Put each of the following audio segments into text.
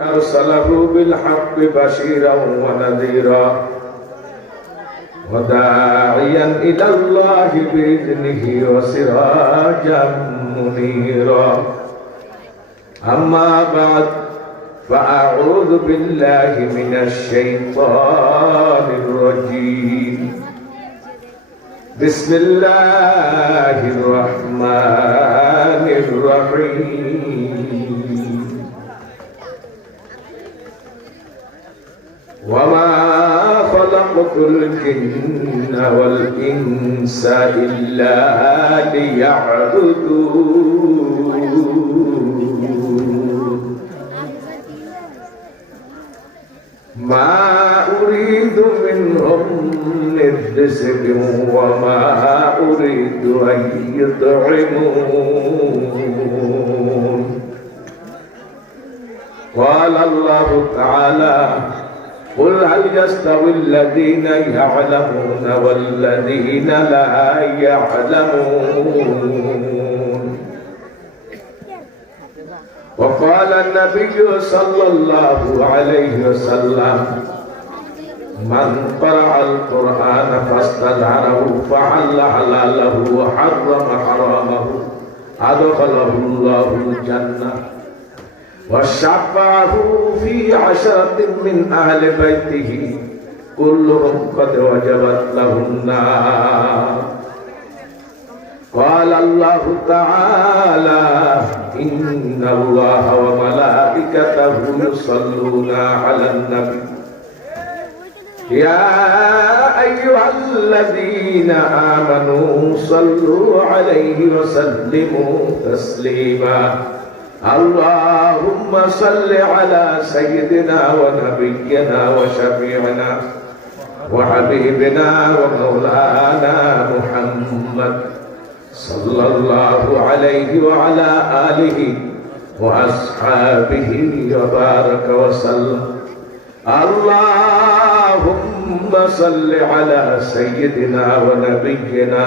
أرسله بالحق بشيرا ونذيرا وداعيا إلى الله بإذنه وسراجا منيرا. أما بعد فأعوذ بالله من الشيطان الرجيم. بسم الله الرحمن الرحيم. وما خلقت الجن والإنس إلا ليعبدون ما أريد منهم من رزق وما أريد أن يطعمون. قال الله تعالى: قل هل يستوي الذين يعلمون والذين لا يعلمون. وقال النبي صلى الله عليه وسلم: من قرأ القرآن فاستدعره فحل حلاله وحرم حرامه أدخله الله الجنة وشفعه في 10 من أهل بيته كلهم قد وجبت له النار. قال الله تعالى: إن الله وملائكته يصلون على النبي يا أيها الذين آمنوا صلوا عليه وسلموا تسليما. اللهم صل على سيدنا ونبينا وشفيعنا وحبيبنا ومولانا محمد صلى الله عليه وعلى آله وأصحابه وبارك وسلم. اللهم صل على سيدنا ونبينا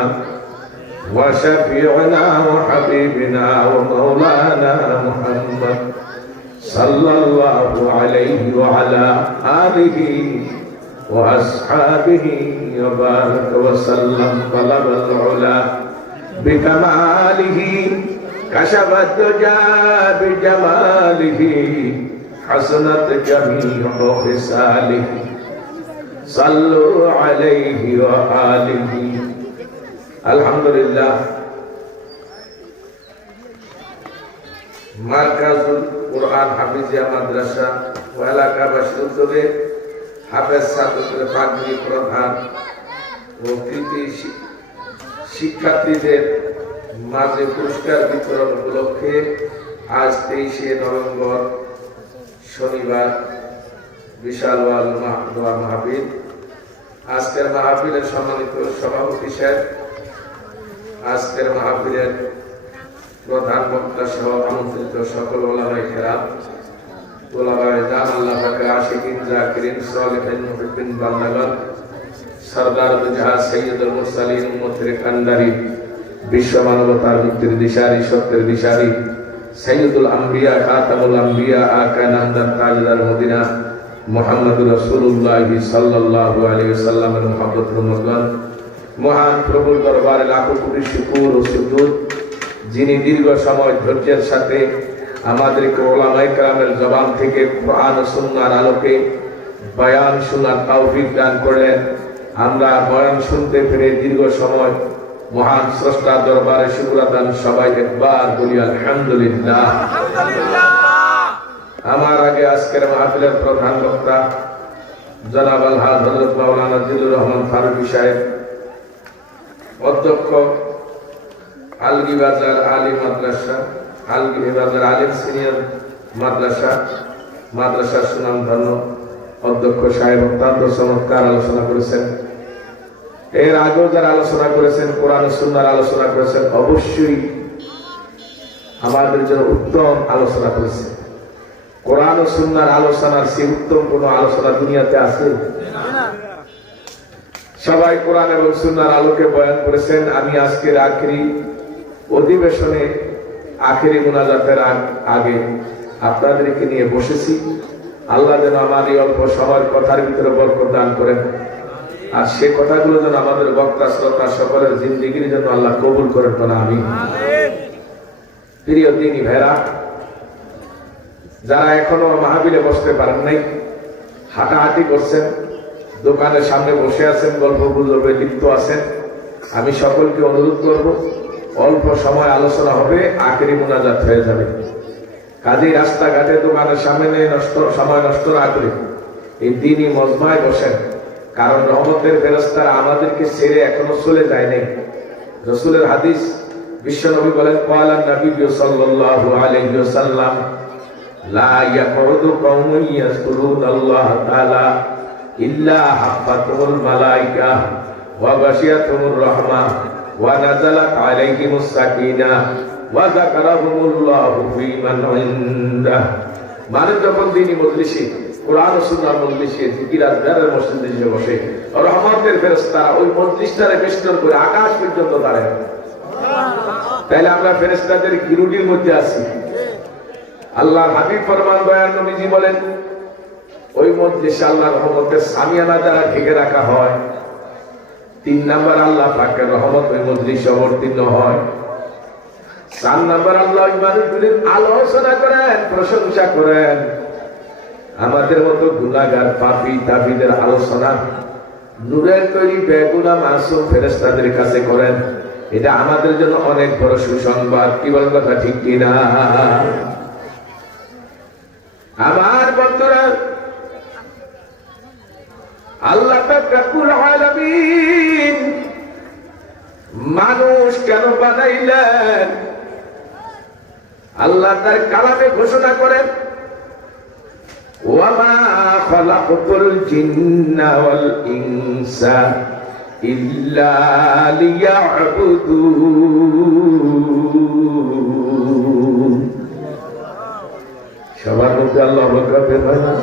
وشفيعنا وحبيبنا ومولانا محمد صلى الله عليه وعلى آله وأصحابه وبارك وسلم. طلب العلا بكماله كشف الدجى بجماله حسنت جميع خصاله صلوا عليه وآله. আলহামদুলিল্লাহ, মারকাজুল কোরআন হাফিজিয়া মাদ্রাসা ও এলাকাবাসীর উদ্যোগে হাফেজ ছাত্রদের পাগড়ি প্রদান ও কৃতি শিক্ষার্থীদের মাঝে পুরস্কার বিতরণ উপলক্ষে আজ 23শে নভেম্বর শনিবার বিশাল দোয়া মাহফিল। আজকের মাহফিলের সম্মানিত সভাপতি সাহেব, আজকের মাহফিলের প্রধান বক্তা সহ আমন্ত্রিত সকল ওলামায়ে কেরাম, ওলামায়ে জান, আল্লাহ পাকের আশিকিন, জাকিরিন, সালিহিন, মুহিব্বিন, বান্দাগণ, সরদার দুজাহান সাইয়্যিদুল মুরসালিন, উম্মতের কান্ডারি, বিশ্ব মানবতার মুক্তির দিশারি, সত্যের দিশারি, সাইয়্যিদুল আম্বিয়া, খাতামুল আম্বিয়া, আকা নামদার তাজদার মদিনা মুহাম্মদুর রাসূলুল্লাহ সাল্লাল্লাহু আলাইহি ওয়াসাল্লামের মুহাব্বত রহমতগণ, মহান প্রভুর দরবারে লাখো কোটি শুকর ও সুজুদ, যিনি দীর্ঘ সময় ধৈর্যের সাথে আমাদেরকে ওলামায়ে কেরামের জবান থেকে কোরআন ও সুন্নাহর আলোকে বয়ান শোনার তৌফিক দান করলেন। আমরা বয়ান শুনতে পেরে দীর্ঘ সময় মহান স্রষ্টার দরবারে শুকর আদান সবাই একবার বলি আলহামদুলিল্লাহ। আমার আগে আজকের মাহফিলের প্রধান বক্তা জনাব আলহাজ হযরত মাওলানা জিল্লুর রহমান ফারুকী সাহেব, অধ্যক্ষ আলগী বাজার আলী মাদ্রাসা, আলগী বাজার আলিম সিনিয়র মাদ্রাসার সুনামধন্য অধ্যক্ষ সাহেব অত্যন্ত চমৎকার আলোচনা করেছেন। এর আগেও যারা আলোচনা করেছেন, কোরআন ও সুন্নাহর আলোচনা করেছেন, অবশ্যই আমাদের জন্য উত্তম আলোচনা করেছেন। কোরআন ও সুন্নাহর আলোচনার চেয়ে উত্তম কোন আলোচনা দুনিয়াতে আছে? সবাই কোরআন এবং সুন্নাহর আলোকে বয়ান করেছেন। আমি আজকের আখেরি অধিবেশনে আখেরি মুনাজাতের আগে আপনাদেরকে নিয়ে বসেছি। আল্লাহ যেন আমার এই অল্প সময়ের কথার ভিতরে বরকত দান করেন, আর সে কথাগুলো যেন আমাদের বক্তা শ্রোতা সকলের জিন্দেগির জন্য আল্লাহ কবুল করেন। আমিন। প্রিয় দিনী ভাইরা, যারা এখনো মাহফিলে বসতে পারেন নাই, হাঁটাহাঁটি করছেন, দোকানের সামনে বসে আছেন, গল্প গুজবে লিপ্ত আছেন, আমি সকলকে অনুরোধ করব, অল্প সময় আলোচনা হবে, আখেরি মুনাজাত হয়ে যাবে। কাজেই রাস্তাঘাটে দোকানের সামনে সময় নষ্ট না করে এই দিনই মজমায় বসেন, কারণ রহমতের ফেরেশতারা আমাদেরকে ছেড়ে এখনো চলে যায় নাই। রাসূলের হাদিস, বিশ্বনবী বলেন, ক্বালা নবী সাল্লাল্লাহু আলাইহি ওয়াসাল্লাম, লা ইয়াকুদু কওমুন ইয়াযকুরুনাল্লাহ তাআলা ইল্লা হাফাতুল মালায়েকা ওয়া গাশিয়াতুর রাহমাহ ওয়া নাযালাত আলাইহিমুস সাকিনাহ ওয়া যাকারাহুমুল্লাহু ফী মান ইনদাহ। মানে যখন দিনী মজলিসে, কোরআন ও সুন্নাহর মজলিসে, জিকির আজকারের মজলিসে বসে, রহমতের ফেরেশতারা ওই মজলিসটারে বেষ্টন করে আকাশ পর্যন্ত দাঁড়ায়। তাইলে আমরা ফেরেশতাদের গিরুটির মধ্যে আছি। আল্লাহর হাবিব ফরমান, দয়ার নবীজি বলেন, ওই মজলিসে আল্লাহর রহমতের সামিয়ানা দ্বারা ঢেকে রাখা হয়। 3 নাম্বার, আল্লাহ পাকের রহমত ওই মজলিসে অবতীর্ণ হয়। 4 নাম্বার, আল্লাহ ওই মানুষগুলির আলোচনা করেন, প্রশংসা করেন। আমাদের মতো গুনাহগার পাপী তাবিদের আলোচনা নূরের তৈরি বেগুনা মাসুম ফেরেশতাদের কাছে করেন। এটা আমাদের জন্য অনেক বড় সুসংবাদ। কি বলেন কথা ঠিক কিনা? আমার বন্ধুরা, আল্লাহ পাক রব্বুল আলামিন মানুষ কেন বানাইলেন? আল্লাহ তার কালামে ঘোষণা করেন, ওয়ামা খালাকতুল জিন্না ওয়াল ইনসা ইল্লা লিয়াবুদুন। সবার মধ্যে আল্লাহ বলতে হয় না?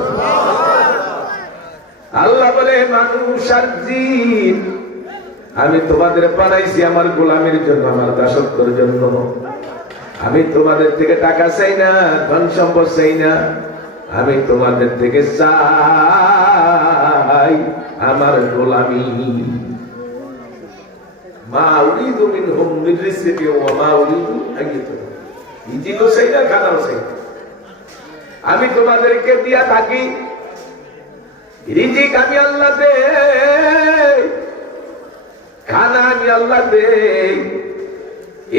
আল্লাহ বলে, মানুষ আর জিন আমি তোমাদের বানাইছি আমার গোলামের জন্য, আমার দাসত্বের জন্য। আমি তোমাদের থেকে টাকা চাই না, ধন সম্পদ চাই না, আমি তোমাদের থেকে চাই আমার গোলামি। মা উরিদু মিনহুম মিন রিজকিন ওয়া মা উরিদু আন ইউতিউন। রিজিকও চাই না, খানাও চাই না। আমি তোমাদেরকে দিয়া থাকি, রিজিক আমি আল্লাহ দেই, খানা আমি আল্লাহ দেই।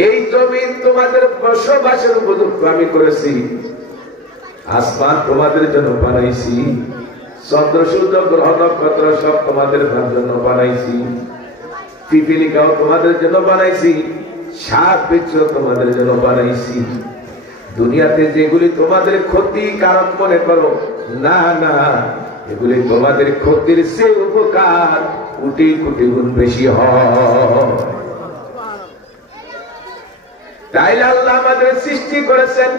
এই জমিন তোমাদের বসবাসের উপযুক্ত আমি করেছি, আসমান তোমাদের জন্য বানাইছি, চন্দ্র সূর্য গ্রহ নক্ষত্র সব তোমাদের জন্য বানাইছি, পিপিলিকাও তোমাদের জন্য বানাইছি, সাপ বিচ্ছু তোমাদের জন্য বানাইছি। দুনিয়াতে যেগুলি তোমাদের ক্ষতি কারণ মনে করো, না না, এগুলি তোমাদের ক্ষতির চেয়ে উপকার কোটি কোটি গুণ বেশি হয়। তাইলে আল্লাহ আমাদের সৃষ্টি করেছেন।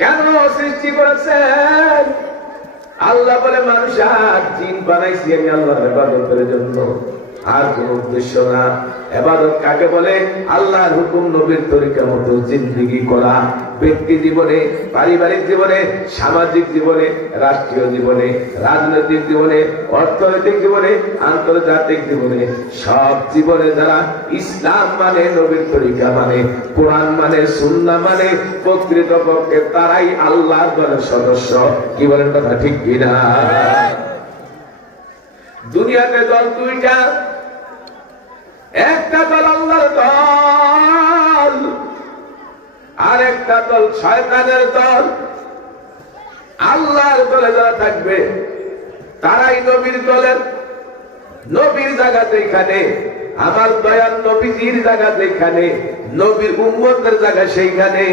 কেন সৃষ্টি করেছেন? আল্লাহ বলে, মানুষ আর জিন বানাইছি আমি আল্লাহর ইবাদতের জন্য, আর কোন উদ্দেশ্য না। ইবাদত কাকে বলে? আল্লাহর হুকুম নবীর তরিকা মতো জিন্দেগি করা। ব্যক্তি জীবনে, পারিবারিক জীবনে, সামাজিক জীবনে, রাষ্ট্রীয় জীবনে, রাজনৈতিক জীবনে, অর্থনৈতিক জীবনে, আন্তর্জাতিক জীবনে, সব জীবনে যারা ইসলাম মানে, নবীর তরিকা মানে, কোরআন মানে, সুন্নাহ মানে, প্রকৃতপক্ষে তারাই আল্লাহর দলের সদস্য। কি বলেন কথা ঠিক কিনা? দুনিয়াতে দল দুইটা, একটা দল আল্লাহর দল, আর একটা দল শয়তানের দল। আল্লাহর দলে যারা থাকবে তারাই নবীর দলের। নবীর জায়গা যেখানে, আমার দয়াল নবীজির জায়গা যেখানে, নবীর উম্মতের জায়গা সেইখানে।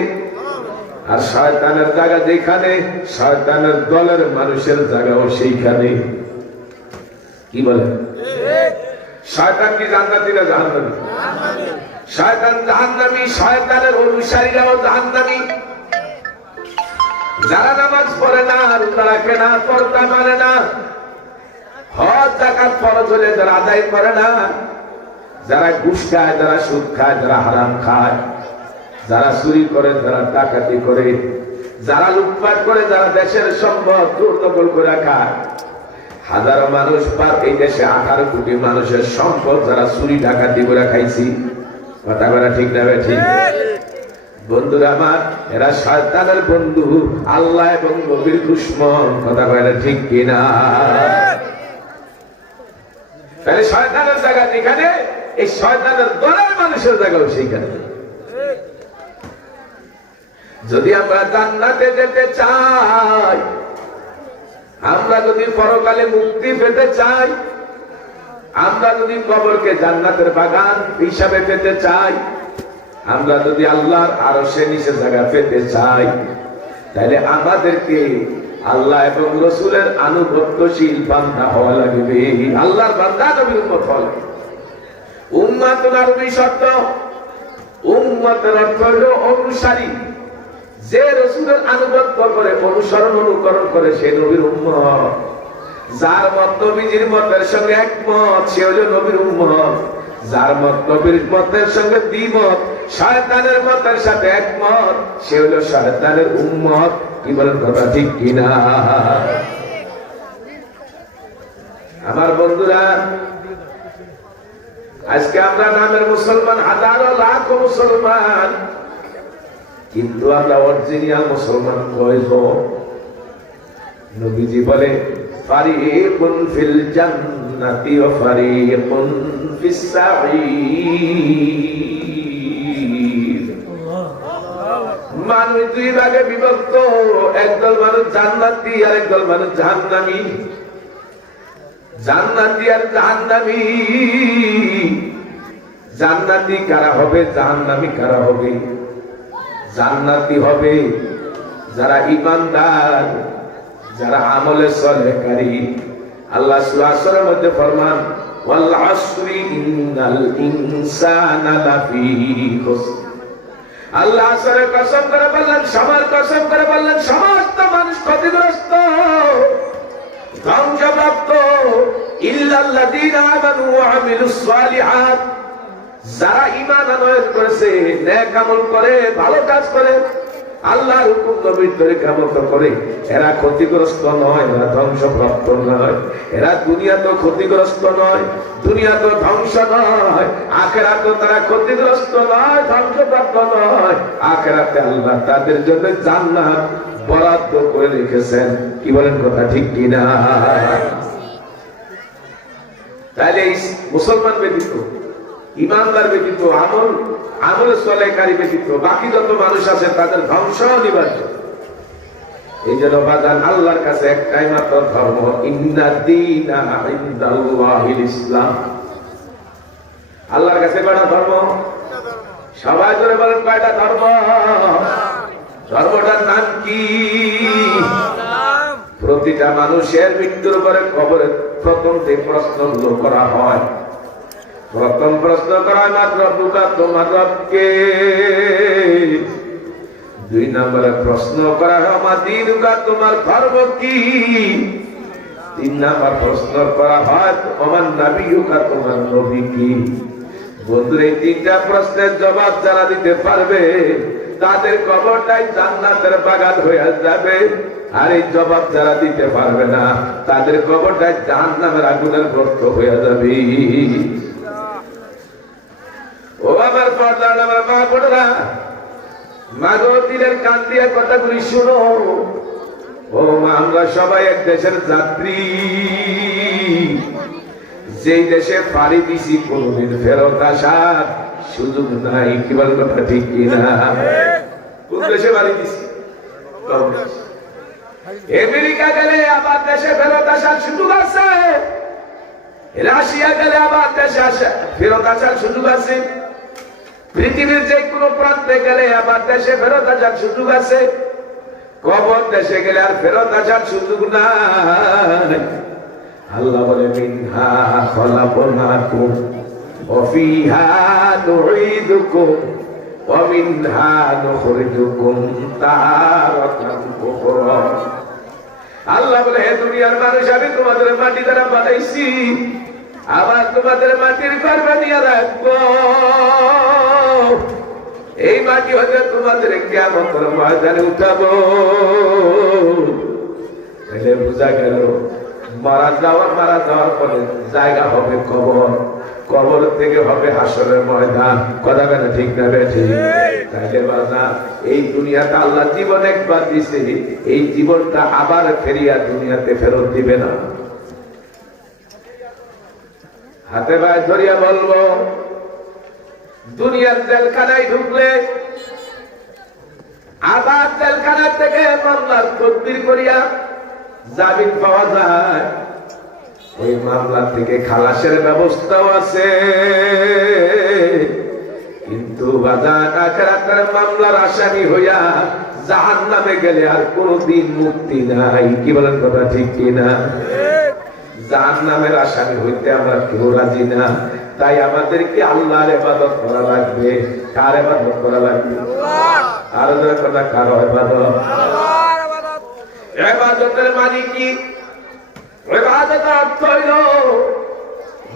আর শয়তানের জায়গা যেখানে, শয়তানের দলের মানুষের জায়গাও সেইখানে। কি বলে? শয়তান কি জান্নাতি না জাহান্নামী? শয়তান জাহান্নামী, শয়তানের অনুসারীরাও জাহান্নামী। যারা নামাজ পড়ে না, রোজা রাখে না, পর্দা মানে না, হজ যাকাত ফরজ হলে যারা আদায় করে না, যারা ঘুষ খায়, যারা সুদ খায়, যারা হারাম খায়, যারা চুরি করে, যারা ডাকাতি করে, যারা লুটপাট করে, যারা দেশের সম্পদ দুর্দখল করে খায়, হাজারো মানুষ পার এই দেশে 18 কোটি মানুষের সম্পদ যারা চুরি ডাকাতি করে খাইছি। কথা বলা ঠিক না ঠিক? বন্ধুরা আমার, এরা শয়তানের বন্ধু, আল্লাহ এবং নবীর দুশমন। কথা বলা ঠিক কিনা? তাহলে শয়তানের জায়গা যেখানে, এই শয়তানের দলের মানুষের জায়গাও সেইখানে। যদি আমরা জান্নাতে যেতে চাই, আমরা যদি পরকালে মুক্তি পেতে চাই, আমরা যদি কবরকে জান্নাতের বাগান হিসাবে পেতে চাই, আমরা যদি আল্লাহর আরশে নিচে জায়গা পেতে চাই, তাহলে আমাদেরকে আল্লাহ এবং রাসূলের আনুগত্যশীল বান্দা হওয়া লাগবে। আল্লাহর বান্দা, নবীর উম্মত হওয়া লাগবে। উম্মাতুন আরবি শব্দ, উম্মতের অর্থ হলো অনুসারী। যে রাসূলের আনুগত্য করে, অনুসরণ অনুকরণ করে, সে নবীর উম্মত। যার মত নবীজির মতের সঙ্গে একমত, সে হলো নবীর উম্মত। যার মত নবীর মতের সঙ্গে দ্বিমত, শয়তানের মতের সাথে একমত, সে হলো শয়তানের উম্মত। কি বলেন? কথা ঠিক কিনা? আমার বন্ধুরা, আজকে আমরা নামের মুসলমান, হাজারো লাখো মুসলমান, কিন্তু আমরা অরিজিনাল মুসলমান কয়জন? নবীজি বলে, ফারিকুন ফিল জান্নাতি ওয়া ফারিকুন ফিস সাঈর। মানুষ দুই ভাগে বিভক্ত, একদল মানুষ জান্নাতি আর একদল মানুষ জাহান্নামী। জান্নাতি আর জাহান্নামী। জান্নাতি কারা হবে, জাহান্নামী কারা হবে? জান্নাতি হবে যারা ঈমানদার, যারা আমলে সলেহকারী। আল্লাহ সূরা আসরের মধ্যে ফরমান, ওয়াল আসরি ইন্নাল ইনসানা লাফি খুসর। আল্লাহ আসরের কসম করে বললেন, সময়ের কসম করে বললেন, সমস্ত মানুষ ক্ষতিগ্রস্ত, ধ্বংসপ্রাপ্ত, ইল্লাল্লাযীনা আমানু ওয়া আমিলুস সালিহাত। যারা ঈমান আনয়ন করেছে, নেক আমল করে, ভালো কাজ করে, আল্লাহর হুকুম নবীর তরিকা মতো করে, এরা ক্ষতিগ্রস্ত নয়, এরা ধ্বংসপ্রাপ্ত নয়। এরা দুনিয়াতেও ক্ষতিগ্রস্ত নয়, দুনিয়াতেও ধ্বংস নয়, আখিরাতেও তারা ক্ষতিগ্রস্ত নয়, ধ্বংসপ্রাপ্ত নয়। আখিরাতে আল্লাহ তাদের জন্য জান্নাত বরাদ্দ করে রেখেছেন। কি বলেন? কথা ঠিক কিনা? তাহলে মুসলমান ব্যতীত, ইমানদার ব্যতীত, আমল সলেহকারী ব্যতীত বাকি যত মানুষ আছে, তাদের ধ্বংস অনিবার্য। এই জন্য বাজান, আল্লাহর কাছে একটাই মাত্র ধর্ম, ইন্নাদ দীনা ইনদাল্লাহিল ইসলাম। আল্লাহর কাছে কয়টা ধর্ম? সবাই ধরে বলেন, কয়টা ধর্ম? ধর্মটার নাম কি? প্রতিটা মানুষের মৃত্যুর পরে কবরে প্রথম যে প্রশ্ন করা হয়, প্রথম প্রশ্ন করা মাত্র রব্বুকা, তোমার রবকে। 2 নম্বরে প্রশ্ন করা হয় মা দীনুকা, তোমার ধর্ম কি। 3 নম্বর প্রশ্ন করা হয় আমার নবিয়ুকা, তোমার নবী কি। বন্ধুরা, এই 3টা প্রশ্নের জবাব যারা দিতে পারবে, তাদের কবরটাই জান্নাতের বাগান হয়ে যাবে। আর এই জবাব যারা দিতে পারবে না, তাদের কবরটাই জাহান্নামের আগুনের গর্ত হয়ে যাবে। ও আমার পর্দার আমার মা বোনেরা, মাগো দিলের কান দিয়ে কথাগুলি শুনো। ও মা, আমরা সবাই এক দেশের যাত্রী, যেই দেশে পাড়ি দিছি কোনদিন ফেরত আসার সুযোগ নাই। কি বল? কথা ঠিক কিনা? কোন দেশে পাড়ি দিছি? আমেরিকা গেলে আবার দেশে ফেরত আসার সুযোগ আছে, রাশিয়া গেলে আবার দেশে ফেরত আসার সুযোগ আছে, পৃথিবীর যে কোনো প্রান্তে গেলে আবার দেশে ফেরত আসার সুযোগ আছে। কবর দেশে গেলে আর ফেরত আসার সুযোগ নাই। আল্লাহ বলে, মিনহা খলাকনাকুম ওয়া ফিহা নুঈদুকুম ওয়া মিনহা নুখরিজুকুম তারাতান উখরা। আল্লাহ বলে, হে দুনিয়ার মানুষ, আমি তোমাদের মাটি দ্বারা বানাইছি, আবার তোমাদের মাটির গর্ভে নিয়ে রাখবো। এই মাটি হতে তোমাদের কিয়ামতের ময়দানে উঠাবো। তাহলে বোঝা গেল মারা যাওয়ার পরে জায়গা হবে কবর, কবর থেকে হবে হাসরের ময়দান। কথা কেন ঠিক না বেঠি? তাহলে বাবা এই দুনিয়াতে আল্লাহ জীবন একবার দিছে, এই জীবনটা আবার ফেরিয়া দুনিয়াতে ফেরত দিবে না। হাতে পায়ে ধরিয়া বলবো, দুনিয়ার জেলখানায় ঢুকলে আবার জেলখানা থেকে মামলার তদবির করিয়া জামিন পাওয়া যায়, ওই মামলা থেকে খালাসের ব্যবস্থাও আছে। কিন্তু বাজার আখিরাতের মামলার আসামি হইয়া জাহান্নামে গেলে আর কোনদিন মুক্তি নাই। কি বলেন কথা ঠিক কিনা? জাহান্নামের আসামি হইতে আমরা কেউ রাজি না। তাই আমাদেরকে আল্লাহর ইবাদত করা লাগবে। কার ইবাদত করা লাগবে? আর কথা কার ইবাদত? ইবাদতের মানে কি? ইবাদত অর্থ হইল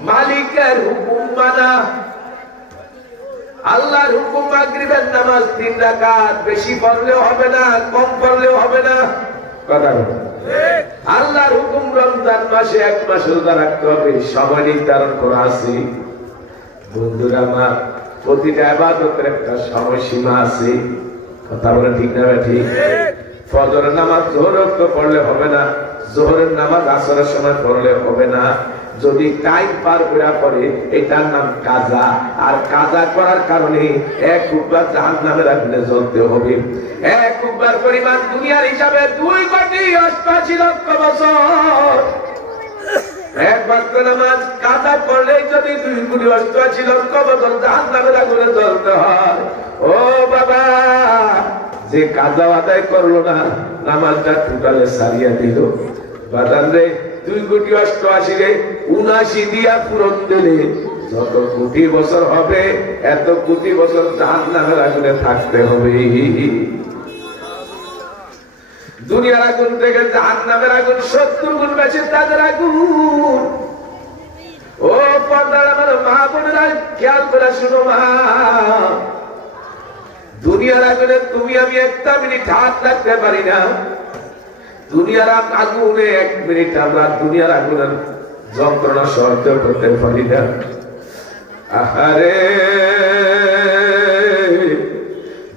মালিকের হুকুম মানা। আল্লাহর হুকুম মাগরিবের নামাজ 3 রাকাত, বেশি পড়লেও হবে না, কম পড়লেও হবে না। কথা বলো। আল্লাহর হুকুম রমজান মাসে 1 মাস রোজা রাখতে হবে, সময় নির্ধারণ করা আছে। বন্ধুরা আমার, প্রতিটা ইবাদতের একটা সময়সীমা আছে। কথা বলে ঠিক না ঠিক? ফজরের নামাজ জোহরের তো পড়লে হবে না, জোহরের নামাজ আসরের সময় পড়লে হবে না। যদি টাইম পার করে পড়ে এটার নাম কাজা। আর কাজা করার কারণে 1 উকবার জাহান্নামের আগুনে জ্বলতে হবে। 1 উকবার পরিমাণ দুনিয়ার হিসাবে 2,88,00,000 বছর। 1 ওয়াক্ত নামাজ কাজা পড়লে যদি 2,88,00,000 বছর জাহান্নামের আগুনে জ্বলতে হয়। ও বাবা, যে কাজা আদায় করলো না, নামাজটা টোটালে সারিয়া দিল, বাজার রে 2,88,00,000 79 দিয়া পূরণ দিলে যত কোটি বছর হবে, এত কোটি বছর জাহান্নামের আগুনে থাকতে হবে। দুনিয়ার আগুন থেকে জাহান্নামের আগুন 70 গুণ বেশি তাদের আগুন। ও পর্দার আমার মা বোনেরা, খেয়াল করে শুনো মা, দুনিয়ার আগুনে তুমি আমি 1 মিনিট হাত রাখতে পারি না। দুনিয়ার আগুনে 1 মিনিট আমরা দুনিয়ার আগুনের যন্ত্রণা সহ্য করতে পারি না। আহারে,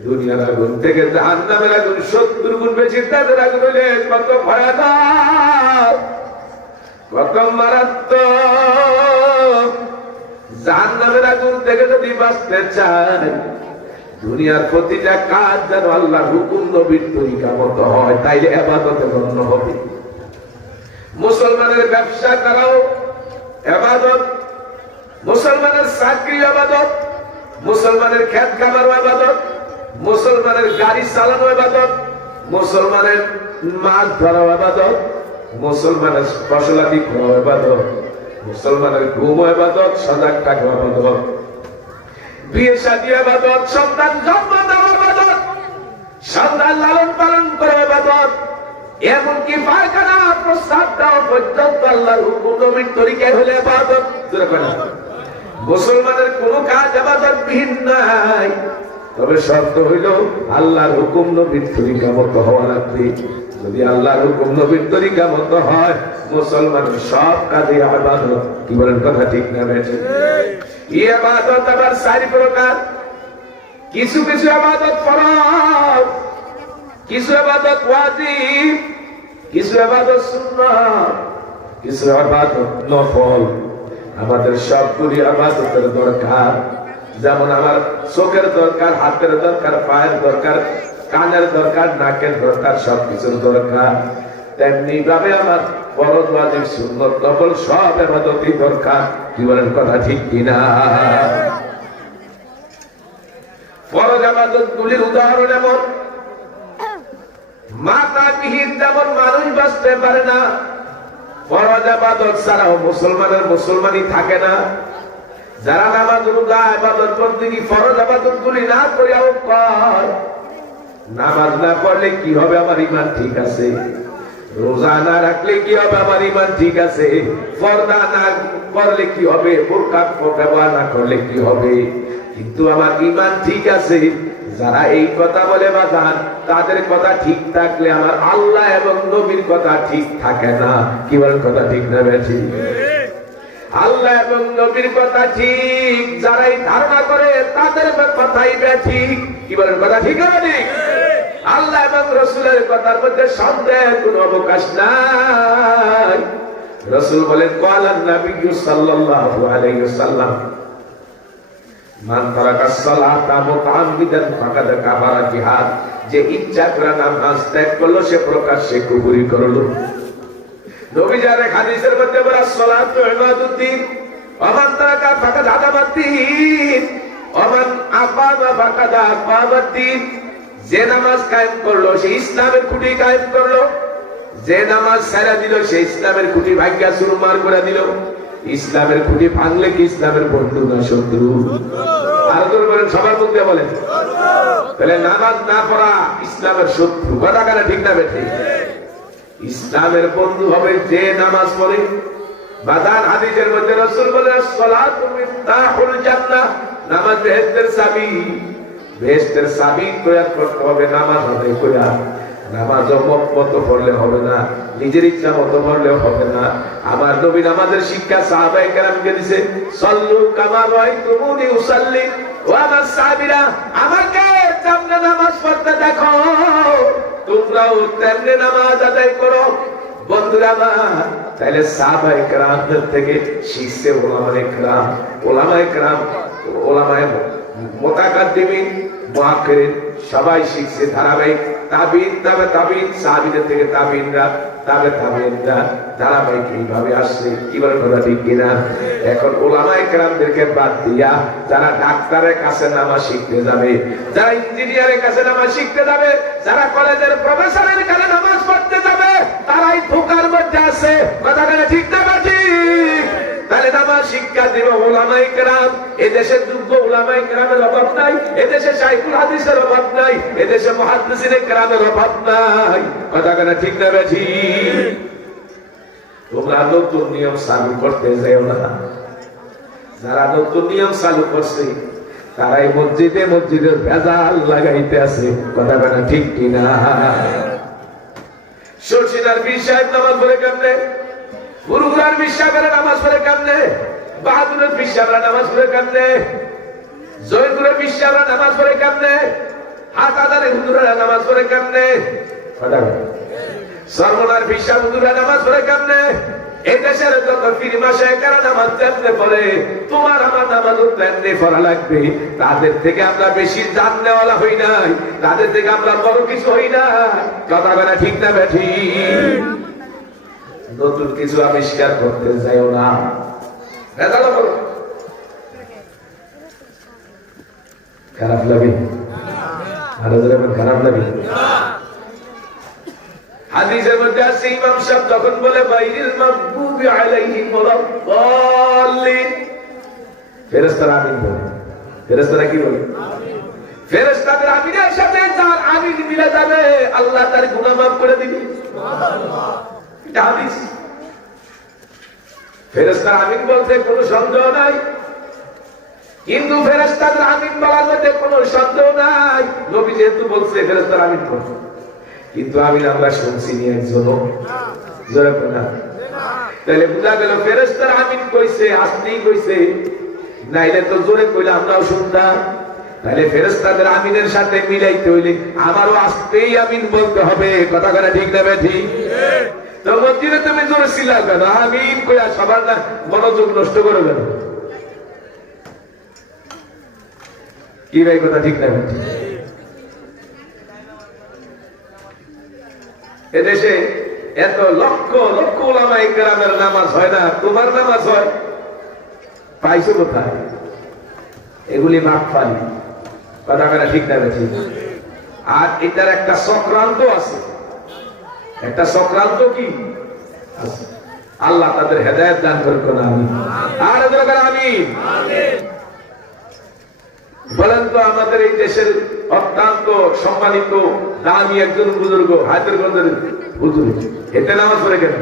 দুনিয়ার আগুন থেকে জাহান্নামের আগুন 70 গুণ বেশি তাদের আগুন হলে কত ভয়ানক, কত মারাত্মক। জাহান্নামের আগুন থেকে যদি বাঁচতে চায়, দুনিয়ার প্রতিটা কাজ যেন আল্লাহর হুকুম নবীর তরিকা মতো হয়, তাইলে ইবাদতে গণ্য হবে। মুসলমানের ব্যবসা করাও ইবাদত, মুসলমানের চাকরি ইবাদত, মুসলমানের ক্ষেত খামারও ইবাদত, মুসলমানের গাড়ি চালানো ইবাদত, মুসলমানের মাছ ধরাও ইবাদত, মুসলমানের ফসলাদি করা ইবাদত, মুসলমানের ঘুম ইবাদত, সজাগ থাকা ইবাদত, বিয়ে শাদী ইবাদত, সন্তান জন্ম দেওয়া ইবাদত, সন্তান লালন পালন করা ইবাদত, এমনকি পায়খানা প্রস্রাব দেওয়া পর্যন্ত আল্লাহর হুকুম নবীর তরিকায় হলে ইবাদত। মুসলমানের কোন কাজ ইবাদতবিহীন নাই, তবে শর্ত হইল আল্লাহর হুকুম নবীর তরিকা মতো হওয়া লাগবে। যদি আল্লাহর হুকুম নবীর তরিকা মতো হয়, মুসলমানের সব কাজে ইবাদত। কি বলেন কথা ঠিক না বেঠিক? ইবাদত আবার 4 প্রকার। কিছু কিছু ইবাদত ফরজ, কিছু ইবাদত ওয়াজিব, কিছু ইবাদত সুন্নাত, কিছু ইবাদত নফল। আমাদের সবগুলি ইবাদতের দরকার। যেমন আমার চোখের দরকার, হাতের দরকার, পায়ের দরকার, কানের দরকার, নাকের দরকার, সবকিছুর দরকার। তেমনি ভাবে আমার ফরজ ওয়াজিব সুন্নাত নফল সব ইবাদতই দরকার। কি বলেন কথা ঠিক কিনা? ফরজ ইবাদত গুলির উদাহরণ এমন, মাতাবিহীন যেমন মানুষ বাঁচতে পারে না, ফরজ ইবাদত ছাড়াও মুসলমানের মুসলমানই থাকে না। যারা নামাজ রোজা ইবাদত করতে কি ফরজ ইবাদত গুলি না করিয়াও কর, নামাজ না পড়লে কি হবে? আমার ঈমান ঠিক আছে। রোজা না রাখলে কি হবে? আমার ঈমান ঠিক আছে। পর্দা না করলে কি হবে? বোরকা ব্যবহার না করলে কি হবে? কিন্তু আমার ঈমান ঠিক আছে, যারা এই কথা বলে বাজান, তাদের কথা ঠিক থাকলে আমার আল্লাহ এবং নবীর কথা ঠিক থাকে না। কি বলেন, কথা ঠিক না বেশি? আল্লাহ এবং নবীর কথা ঠিক, যারাই ধারণা করে তাদের কথাই ঠিক। কি বলেন, কথা ঠিক হবে? ঠিক। আল্লাহ এবং রাসূলের কথার মধ্যে সন্দেহের কোনো অবকাশ নাই। রাসূল বলেন, ক্বালান নবী সাল্লাল্লাহু আলাইহি ওয়াসাল্লাম, মান তারাকাস সালাতা মুতাআম্মিদান ফাকাদ কাফারা জিহাদ। যে ইচ্ছা করে নামাজ ত্যাগ করলো সে প্রকাশ্যে কুফরি করলো। নবী যারা হাদিসের মধ্যে বলে সালাতু ইবাদুদ্দিন, ওমান তারাকা ফাকাদ আদাবাদ্দিন, ওমান আকামা ফাকাদ আকামাদ্দিন। যে নামাজ কায়েম করলো সে ইসলামের খুঁটি কায়েম করলো, যে নামাজ ছেড়ে দিল সে ইসলামের খুঁটি ভাঙ্গা চুরমার করে দিল। ইসলামের খুঁটি ভাঙলে কি ইসলামের বন্ধু না শত্রু? আর বলেন, সবার মধ্যে বলেন, তাহলে নামাজ না পড়া ইসলামের শত্রু। কথা কেন ঠিক না বেঠে? ইসলামের বন্ধু হবে যে নামাজ পড়ে। বাদান হাদিসের মধ্যে রাসূল বলেন, সালাতু মিফতাহুল জান্নাহ, নামাজ বেহেশতের চাবি। বেহেশতের চাবি তৈরি করতে হবে নামাজ আদায় করে। নামাজ মতো পড়লে হবে না, নিজের ইচ্ছা মতো পড়লে হবে না। আমার নবী নামাজের শিক্ষা সাহাবায়ে কেরামকে দিয়েছে, সাল্লু কামা রাআইতুমুনি উসাল্লি। ও আমার সাহাবীরা, আমাকে যেমন নামাজ পড়তে দেখো তোমরাও তেমনি নামাজ আদায় করো। বন্ধুরা আমার, তাহলে সাহাবায়ে কেরামদের থেকে শিখছে ওলামায়ে কেরাম। ওলামায়ে কেরাম, ওলামায়ে মুতাকাদ্দিমিন, মুআক্কিরিন সবাই শিখছে ধারাবাহিক। তাবিঈন, তাবে তাবিঈন, সাহাবীদের থেকে তাবিঈনরা, তাবে তাবিঈনরা ধারাবাহিক এইভাবে আসছে। কি বলেন, কথা ঠিক কিনা? এখন ওলামায়ে কেরামদেরকে বাদ দিয়া যারা ডাক্তারের কাছে নামাজ শিখতে যাবে, যারা ইঞ্জিনিয়ারের কাছে নামাজ শিখতে যাবে, যারা কলেজের প্রফেসরের কাছে নামাজ পড়তে যাবে, তারাই ধোঁকার মধ্যে আছে। কথা বলে ঠিক না ঠিক? তাহলে নামাজ শিক্ষা দিব ওলামায়ে কেরাম। এদেশে যোগ্য ওলামায়ে কেরামের অভাব নাই, এদেশে শাইখুল হাদিসের অভাব নাই, এদেশে মুহাদ্দিসিনে কেরামের অভাব নাই। কথা কেনা ঠিক না বেঠি? তোমরা নতুন নিয়ম চালু করতে যাও না। যারা নতুন নিয়ম চালু করছে তারাই মসজিদে মসজিদে ভেজাল লাগাইতে আছে। কথা কেনা ঠিক কিনা? শর্ষিনার পীর সাহেব নামাজ পড়ে কেমনে? গুরুগুলার বিশ্বাসের নামাজ পড়ে কেমনে? বাহাদুরের বিশ্বাসের নামাজ পড়ে কেমনে? জয়পুরের বিশ্বাসের নামাজ পড়ে কেমনে? হাতাদারের হুজুরের নামাজ পড়ে কেমনে? সর্বনার বিশ্বাস হুজুরের নামাজ পড়ে কেমনে? এই দেশের যত পীর মাশায়েখরা নামাজ তেমনে পড়ে, তোমার আমার নামাজও তেমনি পড়া লাগবে। তাদের থেকে আমরা বেশি জাননেওয়ালা হই নাই, তাদের থেকে আমরা বড় কিছু হই না। কথা বলা ঠিক না বেঠি? নতুন কিছু আবিষ্কার করতে যাইও না। খারাপ লাগে? খারাপ লাগে? হাদিসের মধ্যে আছে, ইমাম সাহেব যখন বলে গায়রিল মাগদুবি আলাইহিম ওয়ালাদ-দাল্লিন, ফেরেশতারা আমিন বলে। ফেরেশতারা কি বলে? ফেরেশতাদের আমিনের সাথে যার আমিন মিলে যাবে আল্লাহ তার গুনাহ মাফ করে দিবে। সুবহানাল্লাহ। এটা হাদিস। ফেরেশতার আমিন বলতে কোনো সন্দেহ নাই, কিন্তু ফেরেশতাদের আমিন বলার মধ্যে কোনো সন্দেহ নাই। নবী যেহেতু বলছে ফেরেশতার আমিন বলছে, কিন্তু আমিন আমরা শুনছি নি একজনও। জোরে না? তাহলে বুঝা গেল ফেরেশতার আমিন কইছে, আসলেই কইছে, নাইলে তো জোরে কইলে আমরাও শুনতাম। তাহলে ফেরেশতাদের আমিনের সাথে মিলাইতে হইলে আমারও আসতেই আমিন বলতে হবে। কথা কথা ঠিক না ঠিক? তো মসজিদে তুমি জোরে ছিলা কেন? আমিন কইয়া সবার না মনোযোগ নষ্ট করে গেল। কি ভাই, কথা ঠিক না ঠিক? এদেশে এত লক্ষ লক্ষ ওলামায়ে কেরামের নামাজ হয় না, তোমার নামাজ হয়। পাইছো কোথায়? এগুলি মাগফালি। কথা কথা ঠিক না ঠিক? আর এটার একটা চক্রান্ত আছে। একটা চক্রান্ত কি আছে? আল্লাহ তাদের হেদায়েত দান করুন। আমিন। আর আমিন। বলেন তো, আমাদের এই দেশের অত্যন্ত সম্মানিত দামি একজন বুজুর্গ হায়দ্রাবাদের হুজুর, এতে নামাজ পড়ে কেন?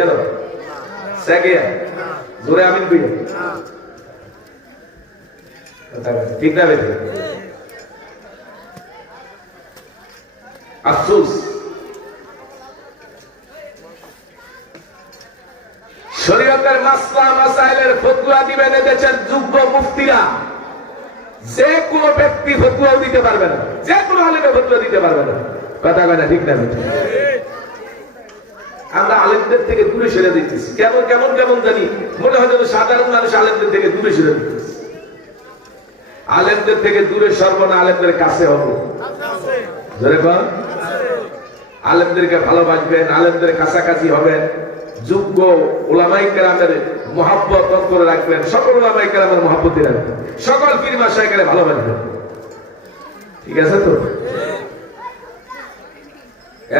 এলো সাগিয়া জোরে আমিন কইয়া। ঠিক না বেশি? আফসোস, শরীয়তের মাসলা মাসাইলের ফতোয়া দিবেন এদেশের যোগ্য মুফতিরা। যে কোনো ব্যক্তি ফতোয়া দিতে পারবে না, যে কোনো আলেমে ফতোয়া দিতে পারবে না। কথা কয় না, ঠিক না? আমরা আলেমদের থেকে দূরে সরে দিতেছি। কেমন কেমন কেমন জানি মনে হয় যেন সাধারণ মানুষ আলেমদের থেকে দূরে সরে দিতেছি। আলেমদের থেকে দূরে সরব না, আলেমদের কাছে হব। ধরে বল, আলেমদেরকে ভালোবাসবেন, আলেমদের কাছাকাছি হবেন, যোগ্য উলামায়ে কেরামের মহব্বত করে রাখবেন, সকল উলামায়ে কেরামের মহব্বতে রাখবেন, সকল পীর মাশায়েখকে ভালোবাসবেন। ঠিক আছে তো?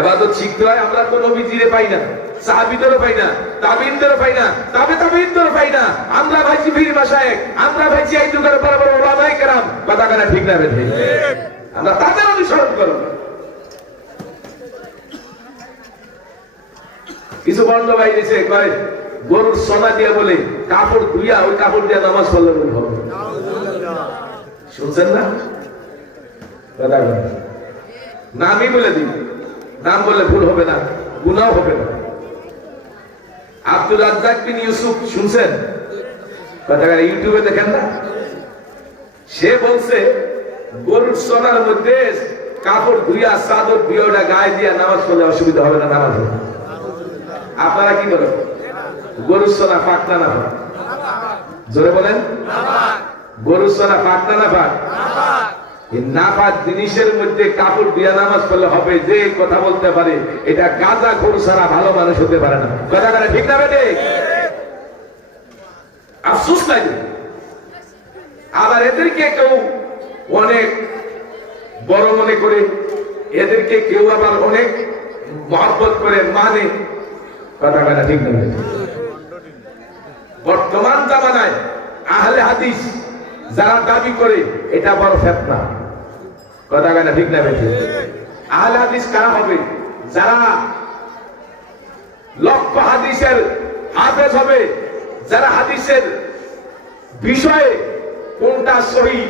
ইবাদত শিখতে হয়। আমরা তো নবীজিরে পাই না, সাহাবীদেরও পাই না, তাবিঈনদেরও পাই না, তাবিঈনদেরও পাই না। আমরা ভাইছি পীর মাশায়েখ, আমরা ভাইছি এই যুগের বড় বড় উলামায়ে কেরাম। কথা কেন ঠিক না? ঠিক। আমরা তাদের অনুসরণ করব। কিছু বন্ধ ভাই দিয়েছে কয় গরুর সোনা দিয়ে বলে কাপড় ধুইয়া ওই কাপড় দিয়ে নামাজ পড়লে বলে হবে। শুনছেন না? নামই বলে দিন, নাম বলে ভুল হবে না, গুনাহ হবে না। আব্দুল রাজ্জাক বিন ইউসুফ শুনছেন? ইউটিউবে দেখেন না? সে বলছে গরুর সোনার মধ্যে কাপড় ধুইয়া চাদর ধুইয়া ওটা গায়ে দিয়া নামাজ পড়লে অসুবিধা হবে না, নামাজ হবে। আপনারা কি বলেন? গরুর সোনা পাক না না পাক? জোরে বলেন। গরুর সোনা পাক না না পাক? এই নাপাক জিনিসের মধ্যে কাপড় দিয়া নামাজ পড়লে হবে। যে কথা বলতে পারে এটা গাঁজা গরু ছাড়া ভালো মানুষ হতে পারে না। কথা বলে ঠিক না? ঠিক। আফসোস লাগে। আবার এদেরকে কেউ অনেক বড় মনে করে, এদেরকে কেউ আবার অনেক মহব্বত করে মানে। কথা বলে ঠিক না? বর্তমান জামানায় আহলে হাদিস যারা দাবি করে এটা বড় ফিতনা। কথা বলে ঠিক না? আহলে হাদিস কারা হবে? যারা লক্ষ হাদিসের হাফেজ হবে, যারা হাদিসের বিষয়ে কোনটা সহিহ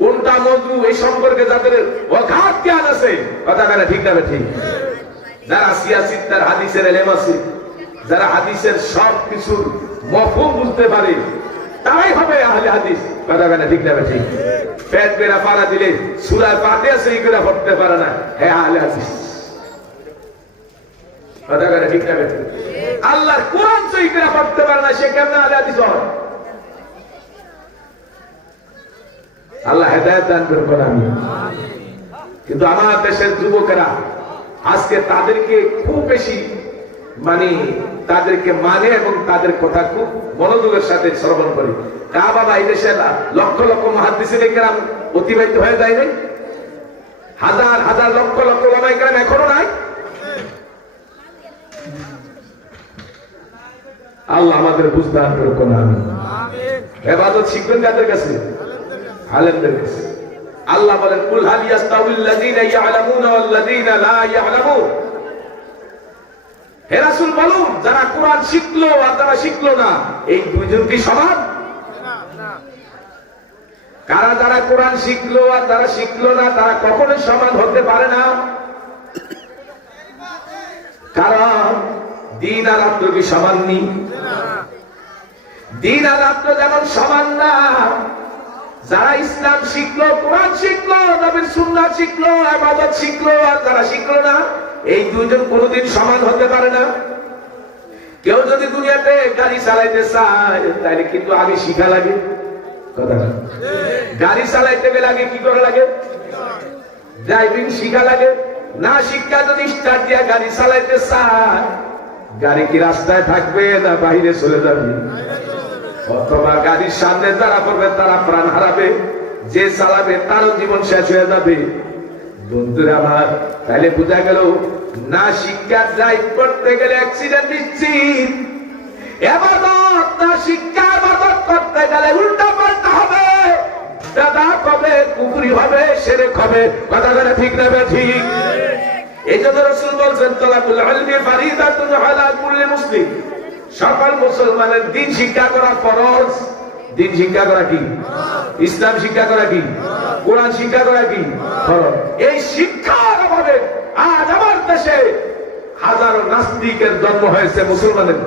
কোনটা মওযু এই সম্পর্কে যাদের অগাধ জ্ঞান আছে। কথা বলে ঠিক না? ঠিক। যারা সিয়াসিত্তার হাদিসের ইলম আছে, যারা হাদিসের সব কিছুর মফহুম বুঝতে পারে, তারাই হবে আহলে হাদিস। কথা বলে ঠিক না? ঠিক। পেট বেরা পাড়া দিলে সূরা ফাতিহা সহি করে পড়তে পারে না, হ্যাঁ আহলে হাদিস। কথা বলে ঠিক না? ঠিক। আল্লাহর কোরআন সহি করে পড়তে পারে না, সে কেমন আহলে হাদিস হয়? আল্লাহ হেদায়েত দান করুন। আমিন। কিন্তু আমার দেশের যুবকেরা আজকে তাদেরকে খুব বেশি তাদেরকে মানে এবং তাদের কথা খুব মনোযোগের সাথে শ্রবণ করে। কা বাবা এই দেশে লক্ষ লক্ষ মুহাদ্দিসিন কেরাম অতিবাহিত হয়ে যায় নাই? হাজার হাজার লক্ষ লক্ষ উলামায়ে কেরাম এখনো নাই? আল্লাহ আমাদের বুঝতে দান করুন। আমিন। ইবাদত শিখবেন কাদের কাছে? আলেমদের কাছে। আল্লাহ বলেন কুল হাল ইয়াস্তাউল লাযীনা ইয়ালামুনা ওয়াল লাযীনা লা ইয়ালামুন। হে রাসূল বলুন, যারা কোরআন শিখলো আর যারা শিখলো না, এই দুইজন কি সমান? না। কারা যারা কোরআন শিখলো আর যারা শিখলো না তারা কখনোই সমান হতে পারে না। কারণ দিন আর রাত্র কি সমান নেই? দিন আর রাত্র যেমন সমান না। যারা ইসলাম শিখলো, কোরআন শিখলো, নবীর সুন্নাহ শিখলো, ইবাদত শিখলো আর যারা শিখলো না, এই দুইজন কোনোদিন সমান হতে পারে না। কেউ যদি দুনিয়াতে গাড়ি চালাইতে চায় তাহলে কিন্তু আগে শিখা লাগে। কথা না? গাড়ি চালাইতে গেলে আগে কি করা লাগে? ড্রাইভিং শিখা লাগে। না শিক্ষা যদি স্টার্ট দিয়া গাড়ি চালাইতে চায়, গাড়ি কি রাস্তায় থাকবে না বাইরে চলে যাবে? অথবা গাড়ির সামনে যারা পড়বে তারা প্রাণ হারাবে, যে চালাবে তারও জীবন শেষ হয়ে যাবে। বন্ধুরা আমার, তাহলে বোঝা গেল না শিক্ষা ড্রাইভ করতে গেলে অ্যাক্সিডেন্ট নিশ্চিত। ইবাদত না শিক্ষা ইবাদত করতে গেলে উল্টা পাল্টা হবে, দাদা হবে, কুফরি হবে, শিরক হবে। কথা বলে ঠিক না? ঠিক। এই জন্য রাসূল বলেছেন তালাবুল ইলমি ফারিদাতুন আলা কুল্লি মুসলিম। সকল মুসলমানের দিন শিক্ষা করা ফরজ। দিন শিক্ষা করা কি? ইসলাম শিক্ষা করা কি? কোরআন শিক্ষা করা কি? ফরজ। এই শিক্ষার অভাবে হবে আজ আমার দেশে হাজারো নাস্তিকের জন্ম হয়েছে মুসলমানের।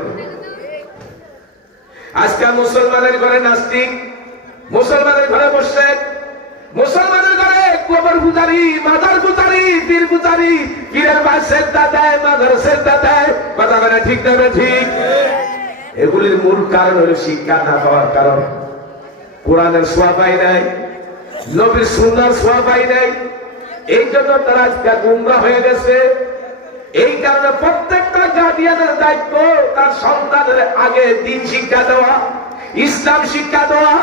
আজকে মুসলমানের ঘরে নাস্তিক, মুসলমানের ঘরে বসে, মুসলমানের ঘরে কবর পূজারি, মাজার পূজারি, পীর পূজারি, পীরের ভাই সেজদা দেয়, মাজার সেজদা দেয়। কথা বলে ঠিক না ঠিক? এগুলির মূল কারণ হলো শিক্ষা না পাওয়ার কারণ। কোরআনের ছোঁয়া পাই নাই, নবীর সুন্নাহর ছোঁয়া পাই নাই, এই জন্য তারা আজকে গুমরা হয়ে গেছে। এই কারণে প্রত্যেকটা গার্ডিয়ানের দায়িত্ব তার সন্তানের আগে দ্বীন শিক্ষা দেওয়া, ইসলাম শিক্ষা দেওয়া,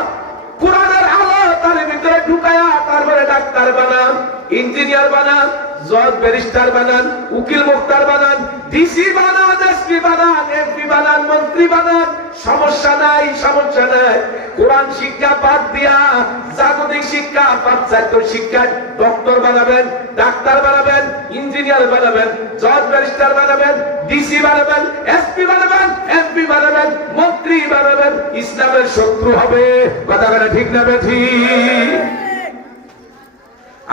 কোরআনের আলো তার ভিতরে ঢুকায়া তারপরে ডাক্তার বানান, ইঞ্জিনিয়ার বানান, জজ ব্যারিস্টার বানান, উকিল মুক্তার বানান, ডিসি বানান, এসপি বানান, এমপি বানান, মন্ত্রী বানান। সমস্যা নাই, সমস্যা নাই। কোরআন শিক্ষা বাদ দিয়া জাগতিক শিক্ষা, পাশ্চাত্য শিক্ষা ডক্টর বানাবেন, ডাক্তার বানাবেন, ইঞ্জিনিয়ার বানাবেন, জজ ব্যারিস্টার বানাবেন, ডিসি বানাবেন, এসপি বানাবেন, এমপি বানাবেন, মন্ত্রী বানাবেন। ইসলামের শত্রু হবে। কথা বলে ঠিক না ঠিক?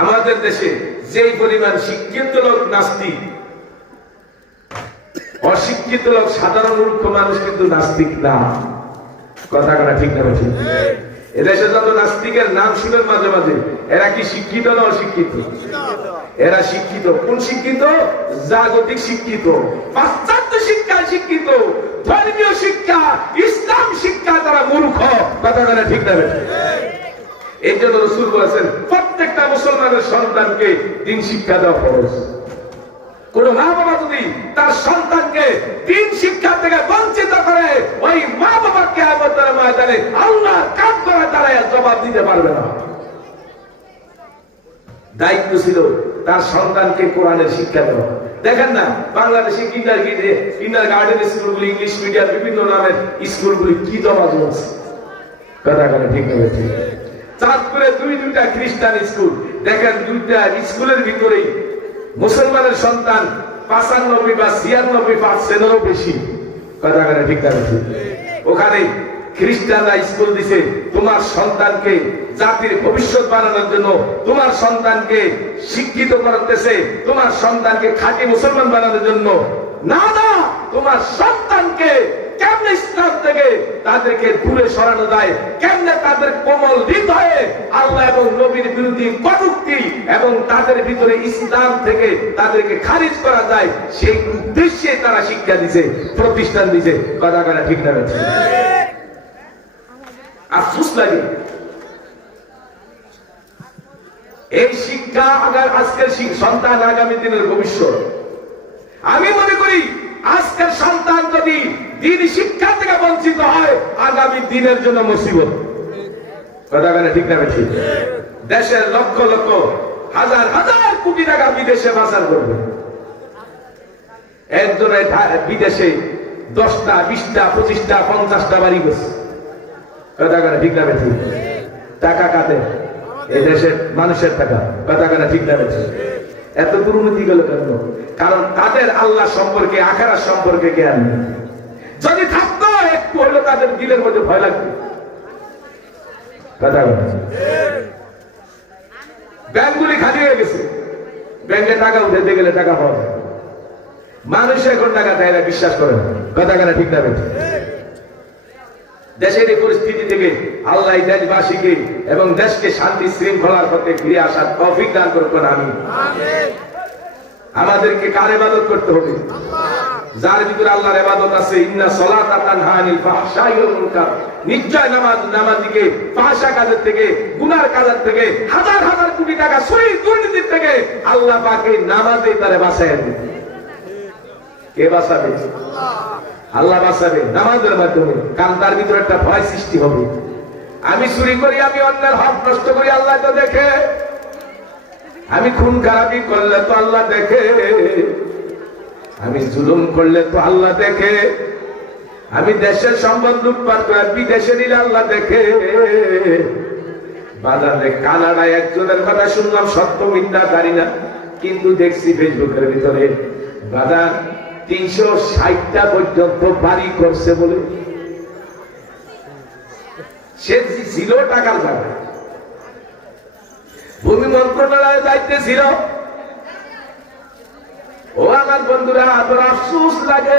আমাদের দেশে যেই পরিমাণ শিক্ষিত লোক নাস্তিক, অশিক্ষিত লোক সাধারণ মূর্খ মানুষ কিন্তু নাস্তিক না। কথা বলা ঠিক না ঠিক? এদেশে যত নাস্তিকের নাম শুনেন মাঝে মাঝে, এরা কি শিক্ষিত না অশিক্ষিত? এরা শিক্ষিত। কোন শিক্ষিত? জাগতিক শিক্ষিত, পাশ্চাত্য শিক্ষায় শিক্ষিত, ধর্মীয় শিক্ষা, ইসলাম শিক্ষা তারা মূর্খ। কথা বলা ঠিক না ঠিক? এই জন্য রাসূল বলেছেন প্রত্যেকটা মুসলমানের সন্তানকে দ্বীন শিক্ষা দেওয়া ফরজ। কোন মা বাবা যদি তার সন্তানকে দ্বীন শিক্ষা থেকে বঞ্চিত করে, ওই মা বাবাকে কিয়ামতের ময়দানে আল্লাহর কাঠ করে দাঁড়ায় জবাব দিতে পারবে না। দায়িত্ব ছিল তার সন্তানকে কোরআনের শিক্ষা দেওয়া। দেখেন না বাংলাদেশে কিন্ডারগার্টেন স্কুলগুলি, ইংলিশ মিডিয়াম, বিভিন্ন নামের স্কুলগুলি কি জমা জমছে। কথা বলে ঠিক না ঠিক? চাঁদপুরে দুইটা খ্রিস্টান স্কুল দেখেন, দুইটা স্কুলের ভিতরেই মুসলমানের সন্তান 95 বা 96% বেশি। কথা বলে ঠিক না ঠিক? ওখানে খ্রিস্টানরা স্কুল দিছে তোমার সন্তানকে জাতির ভবিষ্যৎ বানানোর জন্য, তোমার সন্তানকে শিক্ষিত করতেছে, তোমার সন্তানকে খাঁটি মুসলমান বানানোর জন্য। না না, তোমার সন্তানকে কেমনে ইসলাম থেকে তাদেরকে দূরে সরানো যায়, কেমনে তাদের কোমল হৃদয়ে আল্লাহ এবং নবীর বিরোধী কটূক্তি এবং তাদের ভিতরে ইসলাম থেকে তাদেরকে খারিজ করা যায়, সেই উদ্দেশ্যে তারা শিক্ষা দিছে, প্রতিষ্ঠান দিছে। কথা বলা ঠিক না? আফসোস লাগে এই শিক্ষা আজকের সন্তান আগামী দিনের ভবিষ্যৎ। আমি মনে করি আজকের সন্তান যদি দ্বীন শিক্ষা থেকে বঞ্চিত হয়, আগামী দিনের জন্য মুসিবত। কথা বলে ঠিক না ঠিক? দেশের লক্ষ লক্ষ হাজার হাজার কোটি টাকা বিদেশে পাচার করবে। একজনের বিদেশে 10টা 20টা 25টা 50টা বাড়ি গেছে। কথা বলে ঠিক না ঠিক? টাকা কাটে এই দেশের মানুষের টাকা। কথা বলে ঠিক না ঠিক? এত দুর্নীতি গেল কেন? কারণ তাদের আল্লাহ সম্পর্কে, আখিরাত সম্পর্কে জ্ঞান নেই। যদি থাকতো একটু হলো তাদের দিলের মধ্যে ভয় লাগতো। কথা বলে ব্যাংকগুলি খালি হয়ে গেছে, ব্যাংকে টাকা উঠাতে গেলে টাকা পাওয়া যায়। মানুষ এখন টাকা দেয় না, বিশ্বাস করে না। কথা বলে ঠিক না ঠিক? দেশের এই পরিস্থিতি থেকে আল্লাহ দেশবাসীকে এবং দেশকে শান্তি শৃঙ্খলার পথে ফিরে আসার তৌফিক দান করবেন। আমি আমাদেরকে কার ইবাদত করতে হবে? যার ভিতরে আল্লাহর ইবাদত আছে। ইন্না সলাতা তানহা আনিল ফাহশাই ওয়াল মুনকার। নিশ্চয় নামাজীকে ফাহশা কাজের থেকে, গুনার কাজের থেকে, হাজার হাজার কোটি টাকা চুরি দুর্নীতির থেকে আল্লাহ পাকে নামাজে তারে বাঁচায় দিবে। কে বাঁচাবে? আল্লাহ বাঁচাবে নামাজের মাধ্যমে। কারণ তার ভিতরে একটা ভয় সৃষ্টি হবে। আমি চুরি করি, আমি অন্যের হক নষ্ট করি, আল্লাহ তো দেখে। আমি খুন খারাপি করলে তো আল্লাহ দেখে। আমি জুলুম করলে তো আল্লাহ দেখে। আমি দেশের সম্পদ লুটপাট করে বিদেশে নিলে আল্লাহ দেখে। বাজারে কানাডায় একজনের কথা শুনলাম, সত্য মিথ্যা জানি না, কিন্তু দেখছি ফেসবুকের ভিতরে বাজার 360টা পর্যন্ত বাড়ি করছে বলে। সে ছিল টাকার জায়গা, ভূমি মন্ত্রণালয়ে দায়িত্বে ছিল, ও আমার বন্ধুরা, তোর আফসোস লাগে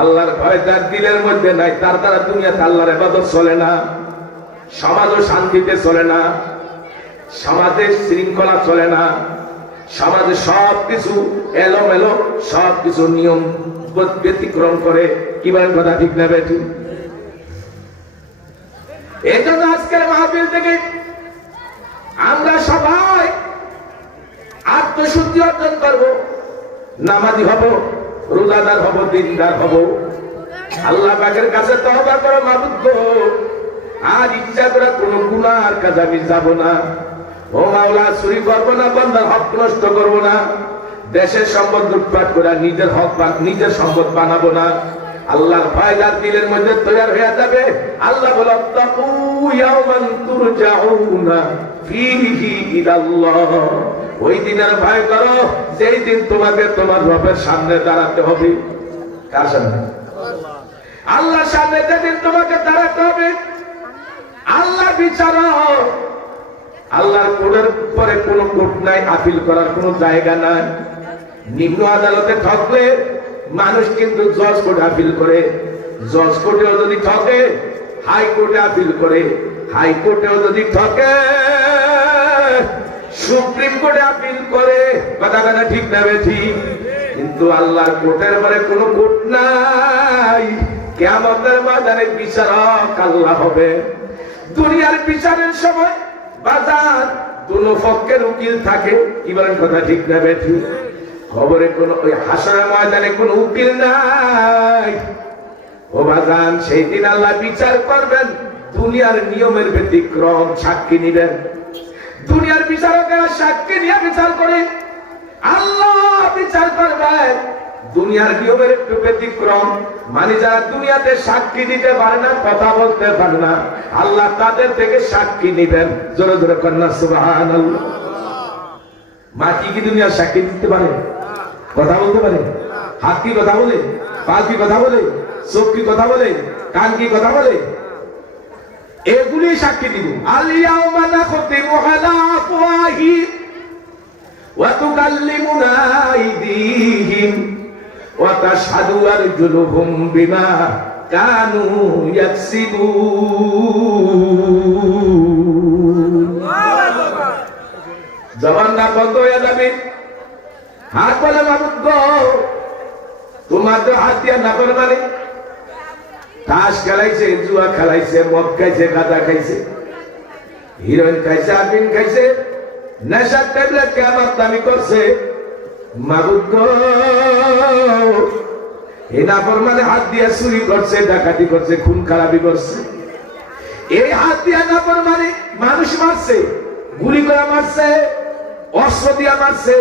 আল্লাহর ভয় যার দিলের মধ্যে নাই, তার দ্বারা দুনিয়াতে আল্লাহর ইবাদত চলে না, সমাজও শান্তিতে চলে না, সমাজে শৃঙ্খলা চলে না, সমাজে সবকিছু এলোমেলো, সবকিছু নিয়ম ব্যতিক্রম করে। কি বলেন কথা ঠিক না বেঠি? এই জন্য আজকের মাহফিল থেকে আমরা সবাই আত্মশুদ্ধি অর্জন করব, নামাজি হব, রোজাদার হব, দিনদার হব। আল্লাহ পাকের কাছে তওবা করো, মাবুদ গো আর ইচ্ছা করে কোনো গুনার কাজে আমি যাব না। ও মাওলা, চুরি করব না, বান্দার হক নষ্ট করব না, দেশের সম্পদ লুটপাট করে নিজের হক নিজের সম্পদ বানাবো না। আল্লাহর ভয় যার দিলের মধ্যে তৈরি হয়ে যাবে, আল্লাহ বলে তাকু ইয়াওমান তুরজাউনা ফীহি ইলাল্লাহ, ওই দিনের ভয় করো যেই দিন তোমাকে তোমার রবের সামনে দাঁড়াতে হবে। কার সামনে? আল্লাহর সামনে যেদিন তোমাকে দাঁড়াতে হবে। আল্লাহ বিচারক, আল্লাহর কোর্টের পরে কোনো কোর্ট নাই, আপিল করার কোনো জায়গা নাই। নিম্ন আদালতে ঠকলে মানুষ কিন্তু জজ কোর্টে আপিল করে, জজ কোর্টেও যদি ঠকে হাইকোর্টে আপিল করে, হাইকোর্টেও যদি ঠকে সুপ্রিম কোর্টে আপিল করে। কথা কথা ঠিক না ঠিক? কিন্তু আল্লাহর কোর্টের পরে কোনো কোর্ট নাই। কিয়ামতের ময়দানে বিচারক আল্লাহ হবে। দুনিয়ার বিচারের সময় বাজার দুনো পক্ষের উকিল থাকে। কি বলেন কথা ঠিক না বেঠি? খবরে কোন ওই হাসরের ময়দানে কোন উকিল নাই। ও বাজান, সেই দিন আল্লাহ বিচার করবেন, দুনিয়ার নিয়মের ব্যতিক্রম সাক্ষী নিবেন। দুনিয়ার বিচারকেরা সাক্ষী নিয়ে বিচার করে, আল্লাহ বিচার করবেন দুনিয়ার নিয়মের একটু ব্যতিক্রম, মানে যারা দুনিয়াতে সাক্ষী দিতে পারে না, কথা বলতে পারে না, আল্লাহ তাদের থেকে সাক্ষী নিবেন। জোরে জোরে কন্যা সুবহানাল্লাহ। মাটি কি দুনিয়ার সাক্ষী দিতে পারে? কথা বলতে পারে? হাত কি কথা বলে? পা কি কথা বলে? চোখ কি কথা বলে? কান কি কথা বলে? এগুলি সাক্ষী দিব। আল-ইয়াওমা নাখতিমু আলা আফওয়াহিহিম ওয়া তুকাল্লিমুনা আইদিহিম ওয়া তাশহাদু আরজুলুহুম বিমা কানু ইয়াকসিবুন। জবান না বন্ধ হয়ে যাবে। হাত বলে মাবুদ গো, তোমার তো হাত দিয়া না করে মানে তাস খেলাইছে, জুয়া খেলাইছে, মদ খাইছে, গাঁজা খাইছে, হিরোইন খাইছে, আফিম খাইছে, নেশার ট্যাবলেট কেমন দামি করছে। মাবুদ গো, এই নাফরমানে হাত দিয়া চুরি করছে, ডাকাতি করছে, খুন খারাপি করছে। এই হাত দিয়া নাফরমানে মানুষ মারছে, গুলি করে মারছে, অস্ত্র দিয়া মারছে,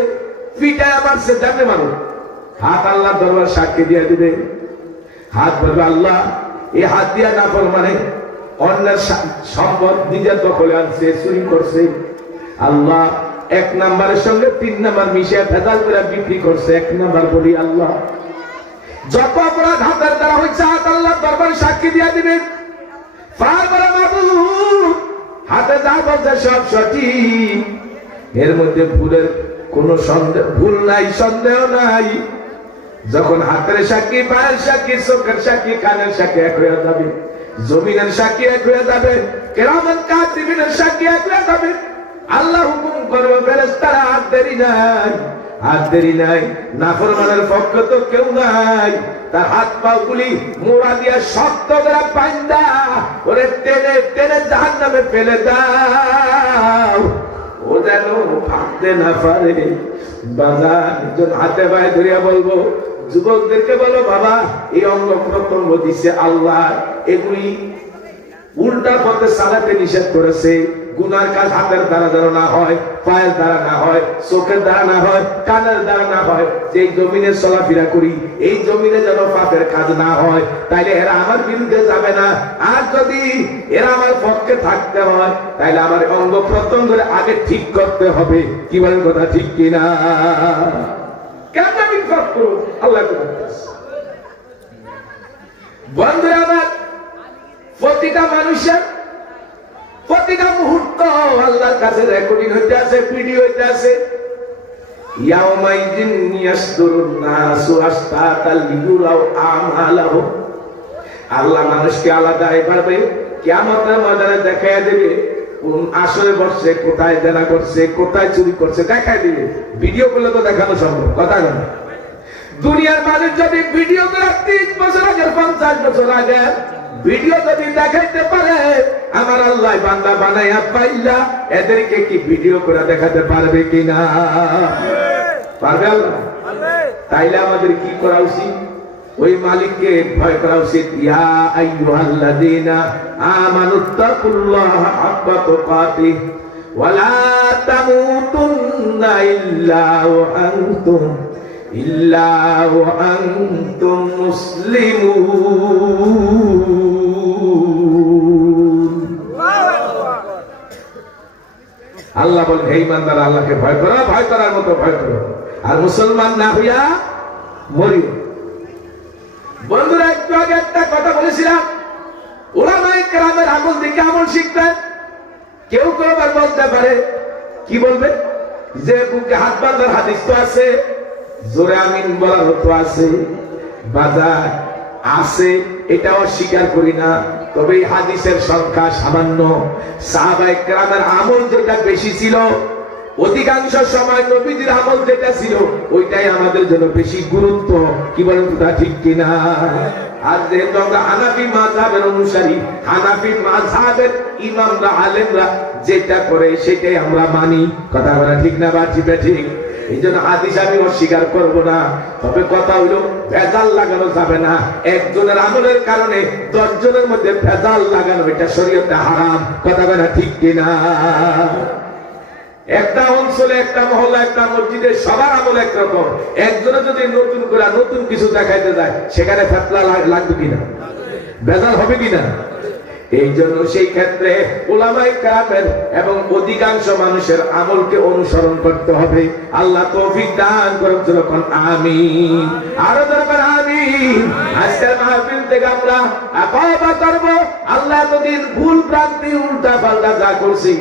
পিটায়া মারছে। জানে মানুষ হাত আল্লাহ দরবার সাক্ষী দিয়ে দিবে। হাত বলবে আল্লাহ, এই হাত দিয়া নাফরমানে অন্যের সম্পদ নিজের দখলে আনছে, চুরি করছে। আল্লাহ এক নাম্বারের সঙ্গে 3 নাম্বার মিশিয়ে ভেজাল করে বিক্রি করছে। 1 নাম্বার বলি আল্লাহ, যত অপরাধ হাতের দ্বারা হয়েছে হাত আল্লাহ দরবার সাক্ষী দিয়ে দিবে। হাতে যা বলছে সব সঠিক, এর মধ্যে ভুলের কোন সন্দেহ, ভুল নাই, সন্দেহ নাই। যখন হাতের সাক্ষী, পায়ের সাক্ষী, চোখের সাক্ষী, কানের সাক্ষী এক হয়ে যাবে, জমিনের সাক্ষী এক হয়ে যাবে, কিরামান কাতিবিনের সাক্ষী এক হয়ে যাবে। আল্লাহ হুকুম করবে, ফেরেশতারা আর দেরি নাই, আর দেরি নাই। নাফরমানের পক্ষ তো কেউ নাই। তার হাত পা গুলি মোড়া দিয়া শক্ত করে বাঁধা ওরে টেনে টেনে জাহান্নামে ফেলে দাও, ও যেন ভাবতে না পারে। বাজার হাতে পায়ে ধরিয়া বলবো, যুবকদেরকে বলো, বাবা এই অঙ্গ প্রত্যঙ্গ দিছে আল্লাহ, এগুলি উল্টা পথে চালাতে নিষেধ করেছে। গুনার কাজ হাতের দ্বারা যেন না হয়, পায়ের দ্বারা না হয়, চোখের দ্বারা না হয়, কানের দ্বারা না হয়। যে জমিনে চলাফেরা করি, এই জমিনে যেন পাপের কাজ না হয়, তাইলে এরা আমার বিরুদ্ধে যাবে না। আর যদি এরা আমার পক্ষে থাকতে হয়, তাইলে আমার অঙ্গ প্রত্যঙ্গ আগে ঠিক করতে হবে। কি বলেন কথা ঠিক কিনা? কেন বিপদ করুন আল্লাহ বন্ধুরা আমার, প্রতিটা মানুষের প্রতিটা মুহূর্ত আল্লাহর কাছে রেকর্ডিং হইতে আছে, ভিডিও হইতে আছে। ইয়াউমাইযিন ইয়াসদুরুন নাসু আশতাতাল লিয়ুরাউ আমালাহুম। আল্লাহ মানুষকে আলাদা ভাবে কিয়ামতের ময়দানে দেখায় দেবে, কোন আসরে বসছে, কোথায় জেনা করছে, কোথায় চুরি করছে দেখায় দিবে। ভিডিও করলে তো দেখানো সম্ভব, কথা না। দুনিয়ার মানুষ যদি ভিডিও করে 30 বছর আগে 50 বছর আগে ভিডিও যদি দেখাইতে পারে, আমার আল্লাহ বান্দা বানাইয়া পাইলা এদেরকে কি ভিডিও করে দেখাতে পারবে কিনা? পারবে আল্লাহ? তাইলে আমাদের কি করা উচিত? ওই মালিককে ভয় করা উচিত। ইয়া আইয়ুহাল্লাযীনা আমানুত্তাকুল্লাহা হাক্কা তুকাতিহ ওয়া লা তামুতুন্না ইল্লা ওয়া আনতুম মুসলিমুন। আল্লাহ বলেন, হে ইমানদার, আল্লাহকে ভয় করো, ভয় করার মতো ভয় করো, আর মুসলমান না হইয়া মরিও। বন্ধুরা, একটু আগে একটা কথা বলেছিলাম, উলামায়ে কেরামের আমল দেখে আমল শিখতেন। কেউ কেউ আবার বলতে পারে, কি বলবে, যে বুকে হাত বাঁধার হাদিস তো আছে, জোরে আমিন বলার তো আছে, বাজার আছে, এটা অস্বীকার করি না। তবে এই হাদিসের সংখ্যা সামান্য। সাহাবায়ে কেরামের আমল যেটা বেশি ছিল, অধিকাংশ সময় নবীজির আমল যেটা ছিল ওইটাই আমাদের জন্য বেশি গুরুত্ব। কি বলেন তো, ঠিক কিনা? আর যেহেতু আমরা হানাফি মাযহাবের অনুসারী, হানাফি মাযহাবের ইমামরা আলেমরা যেটা করে সেটাই আমরা মানি। কথা বলা ঠিক না? বা ঠিক? এই জন্য হাদিস আমি অস্বীকার করব না। তবে কথা হইল, ভেজাল লাগানো যাবে না। একজনের আমলের কারণে 10 জনের মধ্যে ভেজাল লাগানো, এটা শরীয়তে হারাম। কথা বলা ঠিক কিনা? একটা অঞ্চলে, একটা মহল্লা, একটা মসজিদে সবার আমল একরকম। একজনে যদি নতুন করে নতুন কিছু দেখাইতে যায়, সেখানে ফেতনা লাগবে কিনা? ভেজাল হবে কিনা? এই জন্য সেই ক্ষেত্রে উলামায়ে কেরামের এবং অধিকাংশ মানুষের আমলকে অনুসরণ করতে হবে। আল্লাহ তৌফিক দান করুন, যখন আমিন। আরো দরকার আমিন। আজকের মাহফিল থেকে আমরা আকবা করব, আল্লাহ এতদিন ভুল ভ্রান্তি উল্টা পাল্টা যা করছি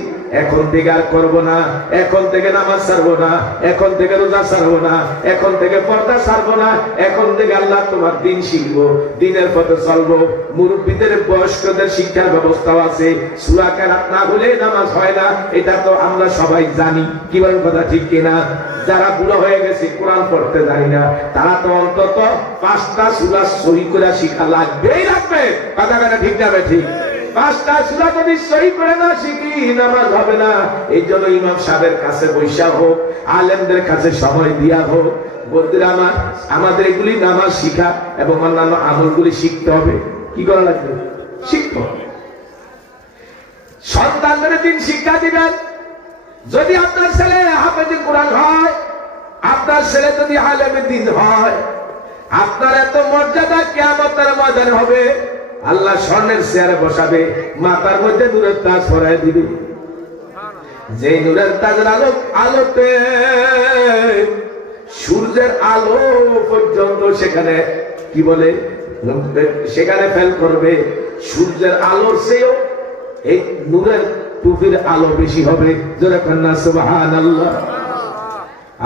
এখন থেকে আর করব না। এখন থেকে নামাজ ছাড়বো না, এখন থেকে রোজা ছাড়বো না, এখন থেকে পর্দা ছাড়বো না। এখন থেকে আল্লাহ তোমার দিন শিখবো, দিনের পথে চলবো। মুরব্বীদের, বয়স্কদের শিক্ষার ব্যবস্থাও আছে। সূরা কেরাত না বলে নামাজ হয় না, এটা তো আমরা সবাই জানি। কি বলেন, কথা ঠিক কিনা? যারা বুড়ো হয়ে গেছে, কোরআন পড়তে জানি না, তারা তো অন্তত 5টা সূরা সহি করে শিখা লাগবেই লাগবে। কথা ঠিক না? ঠিক। 5টা সূরা যদি সহি করে না শিখি, নামাজ হবে না। এই জন্য ইমাম সাহেবের কাছে বৈশা হোক, আলেমদের কাছে সময় দিয়া হোক, বন্ধুরা আমার, আমাদের এগুলি নামাজ শিখা এবং অন্যান্য আমলগুলি শিখতে হবে। কি করা লাগবে? শিখতে হবে। সন্তানদের দিন শিক্ষা দিবেন। যদি আপনার ছেলে হাফেজে কোরআন হয়, আপনার ছেলে যদি আলেমে দ্বীন হয়, আপনার এত মর্যাদা কিয়ামতের ময়দানে হবে। আল্লাহ স্বর্ণের চেয়ারে বসাবে, মাথার মধ্যে নূরের তাজ পরায় দিবে। যে নূরের তাজের আলোতে সূর্যের আলো পর্যন্ত সেখানে, কি বলে, সেখানে ফেল করবে। সূর্যের আলোর চেয়েও এই নূরের টুপির আলো বেশি হবে। জোরে কন্যা সুবহানাল্লাহ।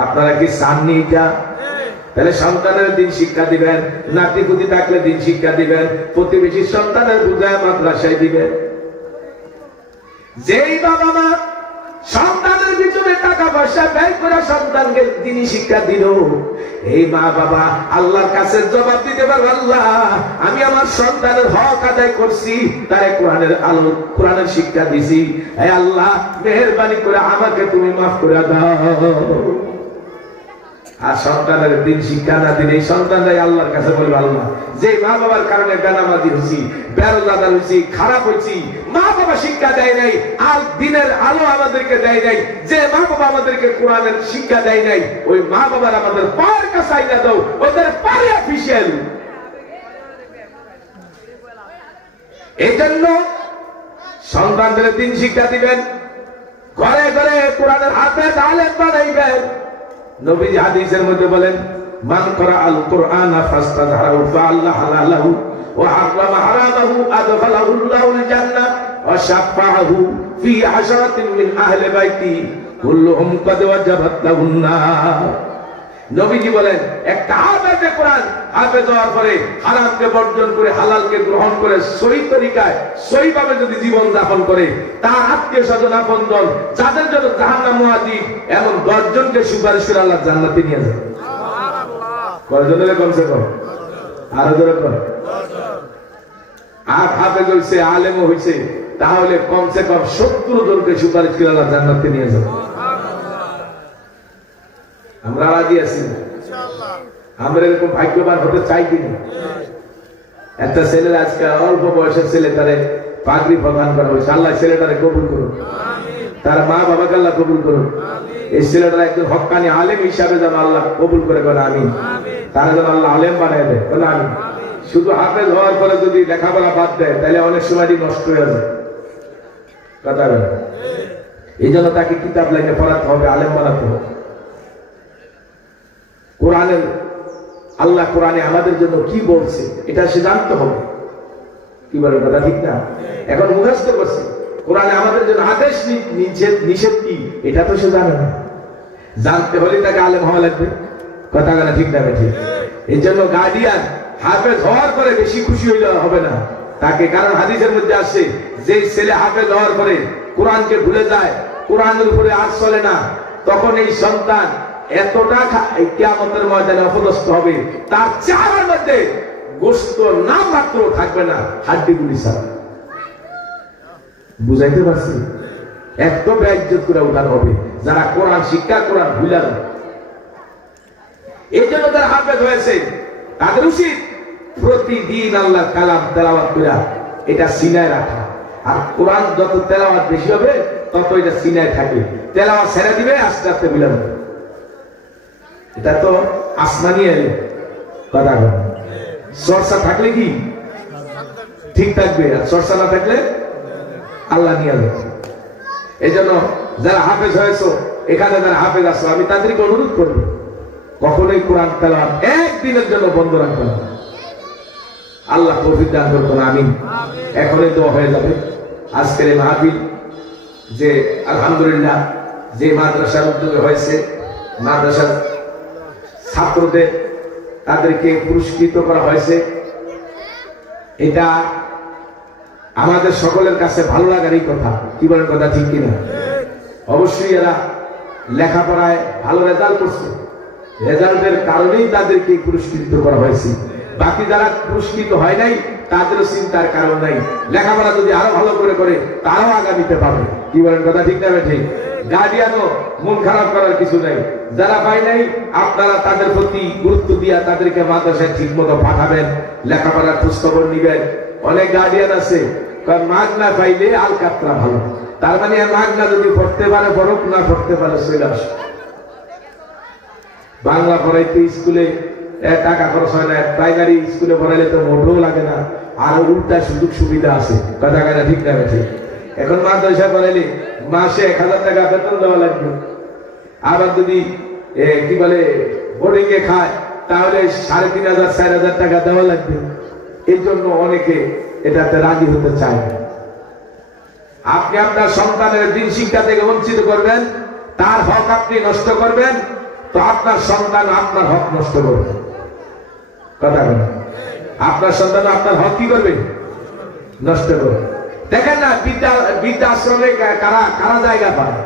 আপনারা কি চাননি এটা? তাহলে সন্তানের দিন শিক্ষা দিবেন, নাতি পুতি থাকলে দিন শিক্ষা দিবেন, প্রতিবেশী সন্তানের বুঝায় মাদ্রাসায় দিবেন। যেই বাবা মা সন্তানের পিছনে টাকা পয়সা ব্যয় করে সন্তানকে দিনই শিক্ষা দিল, এই মা বাবা আল্লাহর কাছে জবাব দিতে পারবে, আল্লাহ আমি আমার সন্তানের হক আদায় করছি, তারে কোরআনের আলো, কোরআনের শিক্ষা দিছি, হে আল্লাহ মেহেরবানি করে আমাকে তুমি মাফ করে দাও। আর সন্তানের দিন শিক্ষা না দিলে এই সন্তানরাই আল্লাহর কাছে বলবে, আল্লাহ যে মা বাবার কারণে বেনামাজি হয়েছি, বেরোজগার হয়েছি, খারাপ হয়েছি, মা বাবা শিক্ষা দেয় নাই, আর দিনের আলো আমাদেরকে দেয় নাই, যে মা বাবা আমাদেরকে কোরআনের শিক্ষা দেয় নাই, ওই মা বাবার আমাদের পায়ের কাছে আইনা দাও, ওদের পায়ে অফিসিয়াল। এই জন্য সন্তানদের দিন শিক্ষা দিবেন, ঘরে ঘরে কোরআনের হাফেজ আলেম বানাইবেন। নবীজি হাদিসের মধ্যে বলেন, মান করা আল কোরআন ফাস্তাযহারু ফাআল্লাহ হালালাহু ওয়া হারামা হারামাহু আদখালাহুল্লাহুল জান্নাহ ওয়া শাফাআহু ফি আশরাতিন মিন আহলি বাইতি কুল্লুহুম কাদ ওয়াজাবাত লাহুন নার। নবীজি বলেন একটা হাফেজে কোরআন হাফেজ হওয়ার পরে হারামকে বর্জন করে হালালকে গ্রহণ করে সহি তরিকায় সহিভাবে যদি জীবন যাপন করে, তার আত্মীয় স্বজন আপনজন যাদের জন্য জাহান্নাম ওয়াজিব এমন 10 জনকে সুপারিশ করে আল্লাহ জান্নাতে নিয়ে যায়। কয়জনের কমসে কম? আরো জোরে কর। আর হাফেজ হইছে, আলেম হইছে, তাহলে কমসে কম 70 জনকে সুপারিশ করে আল্লাহ জান্নাতে নিয়ে যায়। আমরা রাজি আছি না? আমরা এরকম ভাগ্যবান হতে চাই কিনা? একটা ছেলে আজকে অল্প বয়সের ছেলে, তারে পাগড়ি প্রদান করা হয়েছে। আল্লাহ ছেলেটারে কবুল করুন, তার মা বাবাকে আল্লাহ কবুল করুন। এই ছেলেটারা একজন হক্কানি আলেম হিসাবে যেন আল্লাহ কবুল করে বলে আমিন। তারা যেন আল্লাহ আলেম বানায় দেয় বলে আমিন। শুধু হাফেজ হওয়ার পরে যদি লেখাপড়া বাদ দেয় তাহলে অনেক সময় নষ্ট হয়ে যায়। কথা বলে এই জন্য তাকে কিতাব লাইনে পড়াতে হবে, আলেম বানাতে হবে। কোরআনের আল্লাহ কোরআনে আমাদের জন্য কি বলছে এটা সে জানতে হবে। কি বলে কথা ঠিক না? এখন মুখস্থ করছে, কোরআনে আমাদের জন্য আদেশ নিষেধ কি এটা তো সে জানে না। জানতে হলে তাকে আলেম হওয়া লাগবে। কথা বলা ঠিক না? ঠিক। এই জন্য গার্ডিয়ান হাফেজ হওয়ার পরে বেশি খুশি হইলে হবে না তাকে, কারণ হাদিসের মধ্যে আসছে যে ছেলে হাফেজ হওয়ার পরে কোরআনকে ভুলে যায়, কোরআনের উপরে আর চলে না, তখন এই সন্তান এতটা কিয়ামতের ময়দানে অপদস্থ হবে, তার চেহারার মধ্যে গোশত না মাত্র থাকবে না, হাড্ডিগুলি ছাড়া। বুঝাইতে পারছি? এত বেইজ্জত করে উঠানো হবে যারা কোরআন শিক্ষা, কোরআন ভুলে যায়। এই জন্য যারা হাফেজ হয়েছে তাদের উচিত প্রতিদিন আল্লাহর কালাম তেলাওয়াত করে এটা সিনায় রাখা। আর কোরআন যত তেলাওয়াত বেশি হবে তত এটা সিনায় থাকে। তেলাওয়াত ছেড়ে দিবে, আস্তে আস্তে ভুলে যাবে। এটা তো আসমানি কথা। চর্চা থাকলে কি ঠিক থাকবে, আর চর্চা না থাকলে আল্লাহ নিয়ে যাবে। এই জন্য যারা হাফেজ হয়েছো, এখানে যারা হাফেজ আছো, আমি তাদেরকে অনুরোধ করবো কখনোই কোরআন তেলাওয়াত একদিনের জন্য বন্ধ রাখবে না। আল্লাহ তৌফিক দান করবেন, আমিন। এখনই দোয়া হয়ে যাবে। আজকের এই মাহফিল যে আলহামদুলিল্লাহ যে মাদ্রাসার উদ্যোগে হয়েছে, মাদ্রাসার ছাত্রদের তাদেরকে পুরস্কৃত করা হয়েছে, এটা আমাদের সকলের কাছে ভালো লাগারই কথা। কি বলেন কথা ঠিক কিনা? অবশ্যই এরা লেখাপড়ায় ভালো রেজাল্ট করছে, রেজাল্টের কারণেই তাদেরকে পুরস্কৃত করা হয়েছে। বাকি যারা পুরস্কৃত হয় নাই তাদেরও চিন্তার কারণ নাই। লেখাপড়া যদি আরো ভালো করে তারাও আগামীতে পাবে। কি বলেন কথা ঠিক না? ঠিক। গার্ডিয়ানও মন খারাপ করার কিছু নাই। যারা পায় নাই আপনারা তাদের প্রতি গুরুত্ব দিয়া তাদেরকে মাদ্রাসায় ঠিক মতো পাঠাবেন, লেখাপড়ার খোঁজ খবর নিবেন। অনেক গার্ডিয়ান আছে মাগ না পাইলে আল কাতরা ভালো, তার মানে মাগ না যদি পড়তে পারে পড়ুক, না পড়তে পারে চলে আসে। বাংলা পড়াইতে স্কুলে টাকা খরচ হয় না, প্রাইমারি স্কুলে পড়াইলে তো মোটেও লাগে না, আর উল্টা সুযোগ সুবিধা আছে। কথা কথা ঠিক না? ঠিক। এখন মাদ্রাসা পড়াইলে মাসে 1000 টাকা বেতন দেওয়া লাগবে। আবার যদি কি বলে বোর্ডিং এ খায় তাহলে 3500 4000 টাকা দেওয়া লাগবে। এই জন্য অনেকে এটাতে রাজি হতে চায় না। আপনি আপনার সন্তানের দিন শিক্ষা থেকে বঞ্চিত করবেন, তার হক আপনি নষ্ট করবেন, তো আপনার সন্তান আপনার হক নষ্ট করবে। কথা বলেন, আপনার সন্তান আপনার হক কি করবে? নষ্ট করবে। দেখেন না বৃদ্ধাশ্রমে কারা কারা জায়গা পায়?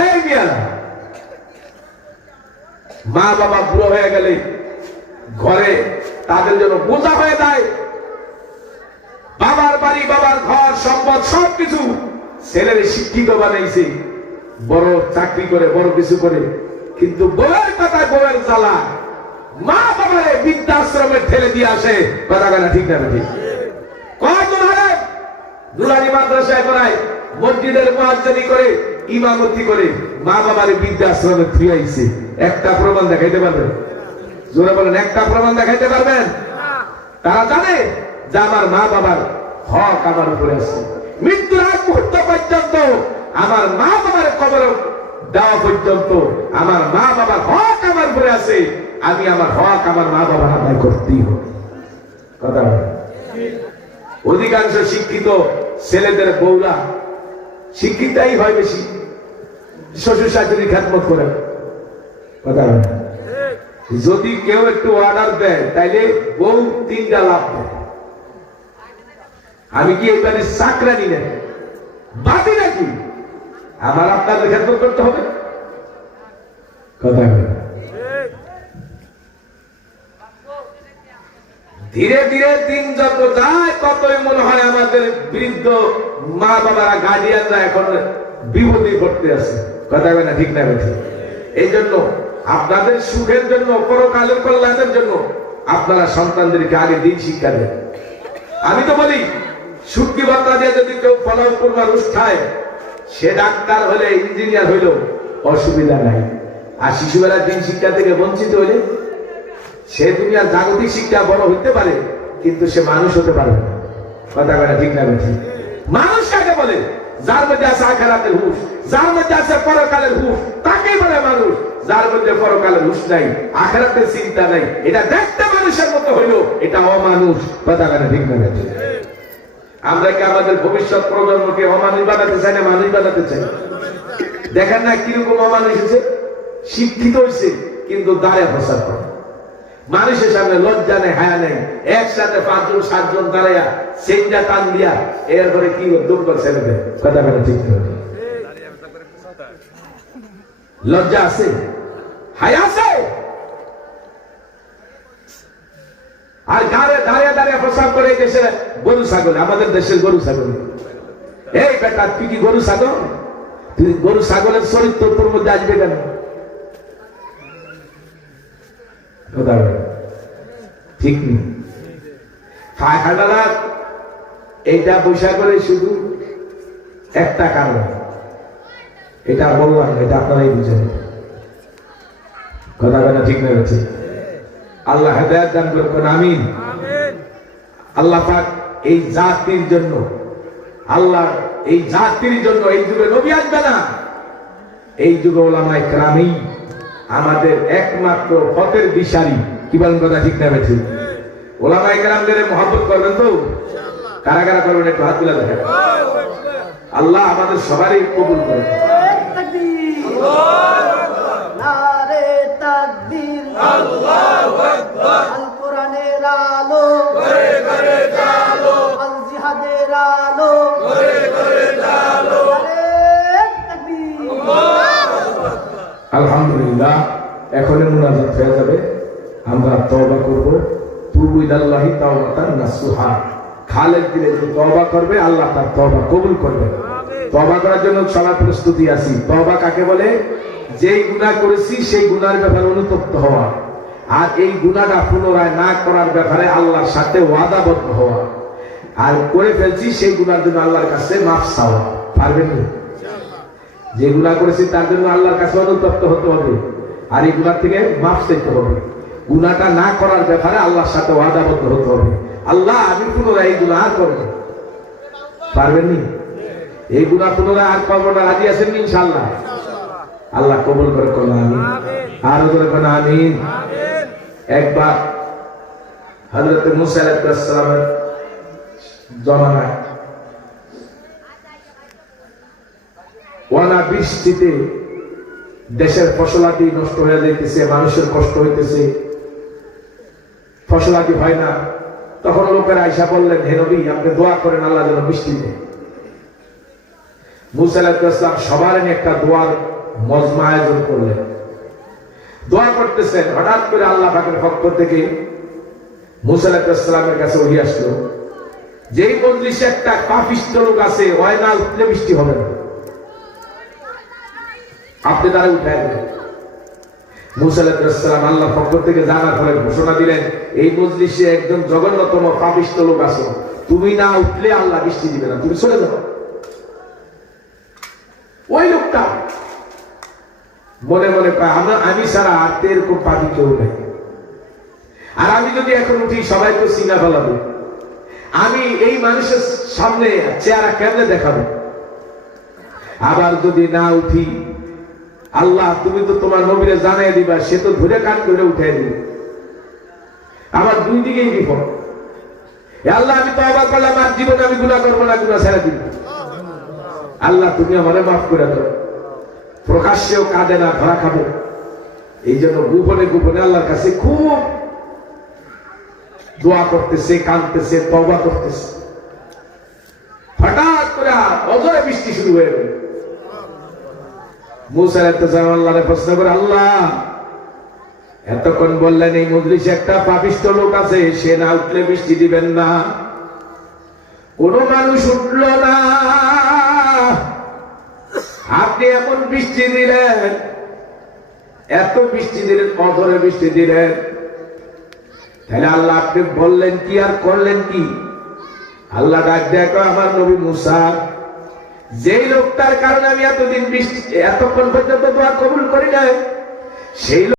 এই মিয়ারা মা বাবা বুড়ো হয়ে গেলে ঘরে তাদের জন্য বোঝা হয়ে যায়। বাবার বাড়ি, বাবার ঘর, সম্পদ সবকিছু ছেলের শিক্ষিত বানাইছে, বড় চাকরি করে, বড় কিছু করে, কিন্তু বউয়ের কথায় বউয়ের জ্বালা মা বাবারে বৃদ্ধাশ্রমে ঠেলে দিয়ে আসে। কথা কথা ঠিক না? ঠিক। কয়জন হারে দুলারি মাদ্রাসায় পড়ায়, মসজিদের মুয়াজ্জিনি করে, ইমামতি করে, মা বাবারে বৃদ্ধাশ্রমে ফিরে আইছে। একটা প্রমাণ দেখাইতে পারবেন? জোরে বলেন, একটা প্রমাণ দেখাইতে পারবেন? তারা জানে যে আমার মা বাবার হক আমার উপরে আছে। মৃত্যুর আগ মুহূর্ত পর্যন্ত, আমার মা বাবার কবর দেওয়া পর্যন্ত আমার মা বাবার হক আমার উপরে আছে। আমি আমার হক আমার মা বাবার আদায় করতেই হবে। কথা বলেন। অধিকাংশ শিক্ষিত ছেলেদের বউরা শিক্ষিতাই হয় বেশি, শ্বশুর শাশুড়ি খেদমত করেন, কথা বলেন। যদি কেউ একটু অর্ডার দেয় তাইলে বউ 3টা লাভ দেয়। আমি কি এবারে চাকরানি নেন বাদি নাকি? আমার আপনাদের খেদমত করতে হবে, কথা বলেন। ধীরে ধীরে দিন যত যায় ততই মনে হয় আমাদের বৃদ্ধ মা বাবারা, গার্ডিয়ানরা এখন বিপদে পড়তে আছে, কথা বলে না, ঠিক না ঠিক? এই জন্য আপনাদের সুখের জন্য, পরকালের কল্যাণের জন্য আপনারা সন্তানদেরকে আগে দিন শিক্ষা দেন। আমি তো বলি সুখী ভাতা দিয়ে যদি কেউ ফলাফল করবার উষ্ঠায়, সে ডাক্তার হলে ইঞ্জিনিয়ার হইল অসুবিধা নাই। আর শিশুবেলা দিন শিক্ষা থেকে বঞ্চিত হইলে সে দুনিয়ার জাগতিক শিক্ষা বড় হইতে পারে, কিন্তু সে মানুষ হতে পারবে না, কথা বলে ঠিক না ঠিক? মানুষ কাকে বলে? যার মধ্যে আছে আখিরাতের হুঁশ, যার মধ্যে আছে পরকালের হুঁশ, তাকেই বলে মানুষ। যার মধ্যে পরকালের হুঁশ নাই, আখিরাতের চিন্তা নাই, এটা দেখতে মানুষের মতো হইল, এটা অমানুষ, কথা বলে ঠিক না ঠিক? আমরা কি আমাদের ভবিষ্যৎ প্রজন্মকে অমানুষ বানাতে চাই না মানুষ বানাতে চাই? দেখেন না কিরকম অমানুষ হয়েছে, শিক্ষিত হয়েছে কিন্তু দাঁড়ে ফসাদ করে, মানুষের সামনে লজ্জা নেই, হায়া নেই, একসাথে 5 জন 7 জন দাঁড়াইয়া সেটা টান দিয়া এরপরে কি দুর্বল ছেড়ে দেয়, কথা বলে ঠিক না? লজ্জা আছে, হায়া আছে? আর গাড়ে দাঁড়িয়ে দাঁড়িয়ে প্রসাব করে এই দেশের গরু ছাগল, আমাদের দেশের গরু ছাগল। এই বেটা তুই কি গরু ছাগল? তুই গরু ছাগলের চরিত্র তোর মধ্যে আসবে কেন? ঠিক নেই। এইটা পয়সা করে শুধু একটা কারণ, এটা বললাম, এটা আপনারাই বুঝেন, কথা বলা ঠিক না ঠিক? আল্লাহ হেদায়েত দান করুন, আমিন। আল্লাহ পাক এই জাতির জন্য, আল্লাহ এই জাতির জন্য এই যুগে নবী আসবে না, এই যুগে ওলামায়ে কেরামই আমাদের একমাত্র পথের দিশারি, কি বলেন, কথা ঠিক না ঠিক? ওলামায়ে কেরামদের মহব্বত করবেন তো? কারা কারা করবেন একটু হাত তুলে দেখেন। আল্লাহ আমাদের সবারই কবুল করেন। নারে তাকবীর, আল্লাহু আকবার, আল কোরআনের আলো ঘরে ঘরে জালো, আল জিহাদের আলো ঘরে ঘরে জালো, নারে তাকবীর, আল্লাহু আকবার। আলহামদুলিল্লাহ, এখনই মুনাজাত হয়ে যাবে, আমরা তওবা করব। তুবু ইলাল্লাহি তাওবাতান নাসুহা, খালেদ দিলে যে তওবা করবে আল্লাহ তার তওবা কবুল করবে। তওবা করার জন্য সবার প্রস্তুতি আছি। তওবা কাকে বলে? যেই গুনাহ করেছি সেই গুনার ব্যাপারে অনুতপ্ত হওয়া, আর এই গুনাহটা পুনরায় না করার ব্যাপারে আল্লাহর সাথে ওয়াদাবদ্ধ হওয়া, আর করে ফেলছি সেই গুনার জন্য আল্লাহর কাছে মাফ চাওয়া। পারবেন না? যে গুনাহ করেছি তার জন্য আল্লাহর কাছে অনুতপ্ত হতে হবে, আর এই গুনাহ থেকে মাফ চাইতে হবে। গুনাহটা না করার ব্যাপারে আল্লাহর সাথে ওয়াদাবদ্ধ হতে হবে, আল্লাহ আমি পুনরায় এই গুনাহ আর করব না। পারবেন না? এই গুনাহ পুনরায় আর করব না, রাজি আছেন ইনশাআল্লাহ? আল্লাহ কবুল করে করুন, আমিন। আর বলে কোন আমিন। একবার হযরত মুসা আলাইহিস সালামের জামানায় ওয়ানা বৃষ্টিতে দেশের ফসলাদি নষ্ট হয়ে যাইতেছে, মানুষের কষ্ট হইতেছে, ফসলাদি হয় না। তখন লোকেরা আয়েশা বললেন, হে নবী, আপনি দোয়া করেন আল্লাহ যেন বৃষ্টি দেয়। মুসা আলাইহিস সালাম সবার নিয়ে একটা দোয়ার মজমা আয়োজন করলেন, দোয়া করতেছেন। হঠাৎ করে আল্লাহ পাকের পক্ষ থেকে মুসা আলাইহিস সালামের কাছে ওহী আসলো, যেই মজলিসে একটা পাপিষ্ঠ লোক আছে, ওই না উঠলে বৃষ্টি হবে না, আপনি তারা উঠায় দেন। মুসা আলাইহিস সালাম আল্লাহর পক্ষ থেকে জানার পরে ঘোষণা দিলেন, এই মজলিসে একজন জঘন্যতম পাপিষ্ঠ লোক আছে, তুমি না উঠলে আল্লাহ বৃষ্টি দিবে না, তুমি চলে যাও। ওই লোকটা মনে মনে কয়, আমি ছাড়া আর তো এরকম পাপি কেউ নাই, আর আমি যদি এখন উঠি সবাই তো চিনা ফেলাবে, আমি এই মানুষের সামনে চেহারা কেমনে দেখাবো? আবার যদি না উঠি, আল্লাহ তুমি তো তোমার নবীরে জানাই দিবা, সে তো ধরে কান করে উঠাই দিবে, আমার দুই দিকেই বিপদ। আল্লাহ আমি তওবা করলাম, আর জীবনে আমি গুনাহ করবো না, গুনাহ ছেড়ে দিব, আল্লাহ তুমি আমারে মাফ করে দাও। প্রকাশ্যেও কাঁদে না, ধরা খাবে। এই জন্য গোপনে গোপনে আল্লাহর কাছে খুব দোয়া করতেছে, কাঁদতেছে, তওবা করতেছে। হঠাৎ করে অজরে বৃষ্টি শুরু হয়ে গেল। মুসা আলাইহিস সালাম আল্লাহকে প্রশ্ন করে, আল্লাহ এতক্ষণ বললেন এই মজলিসে একটা পাপিষ্ঠ লোক আছে, সে না উঠলে বৃষ্টি দিবেন না। কোন মানুষ উঠল না, আপনি এমন বৃষ্টি দিলেন, এত বৃষ্টি দিলেন, অধরে বৃষ্টি দিলেন। তাহলে আল্লাহ আপনি বললেন কি আর করলেন কি? আল্লাহ ডাক দেখো, আমার নবী মুসা, যেই লোকটার কারণে আমি এতদিন বৃষ্টি, এতক্ষণ পর্যন্ত দোয়া কবুল করি নাই, সেই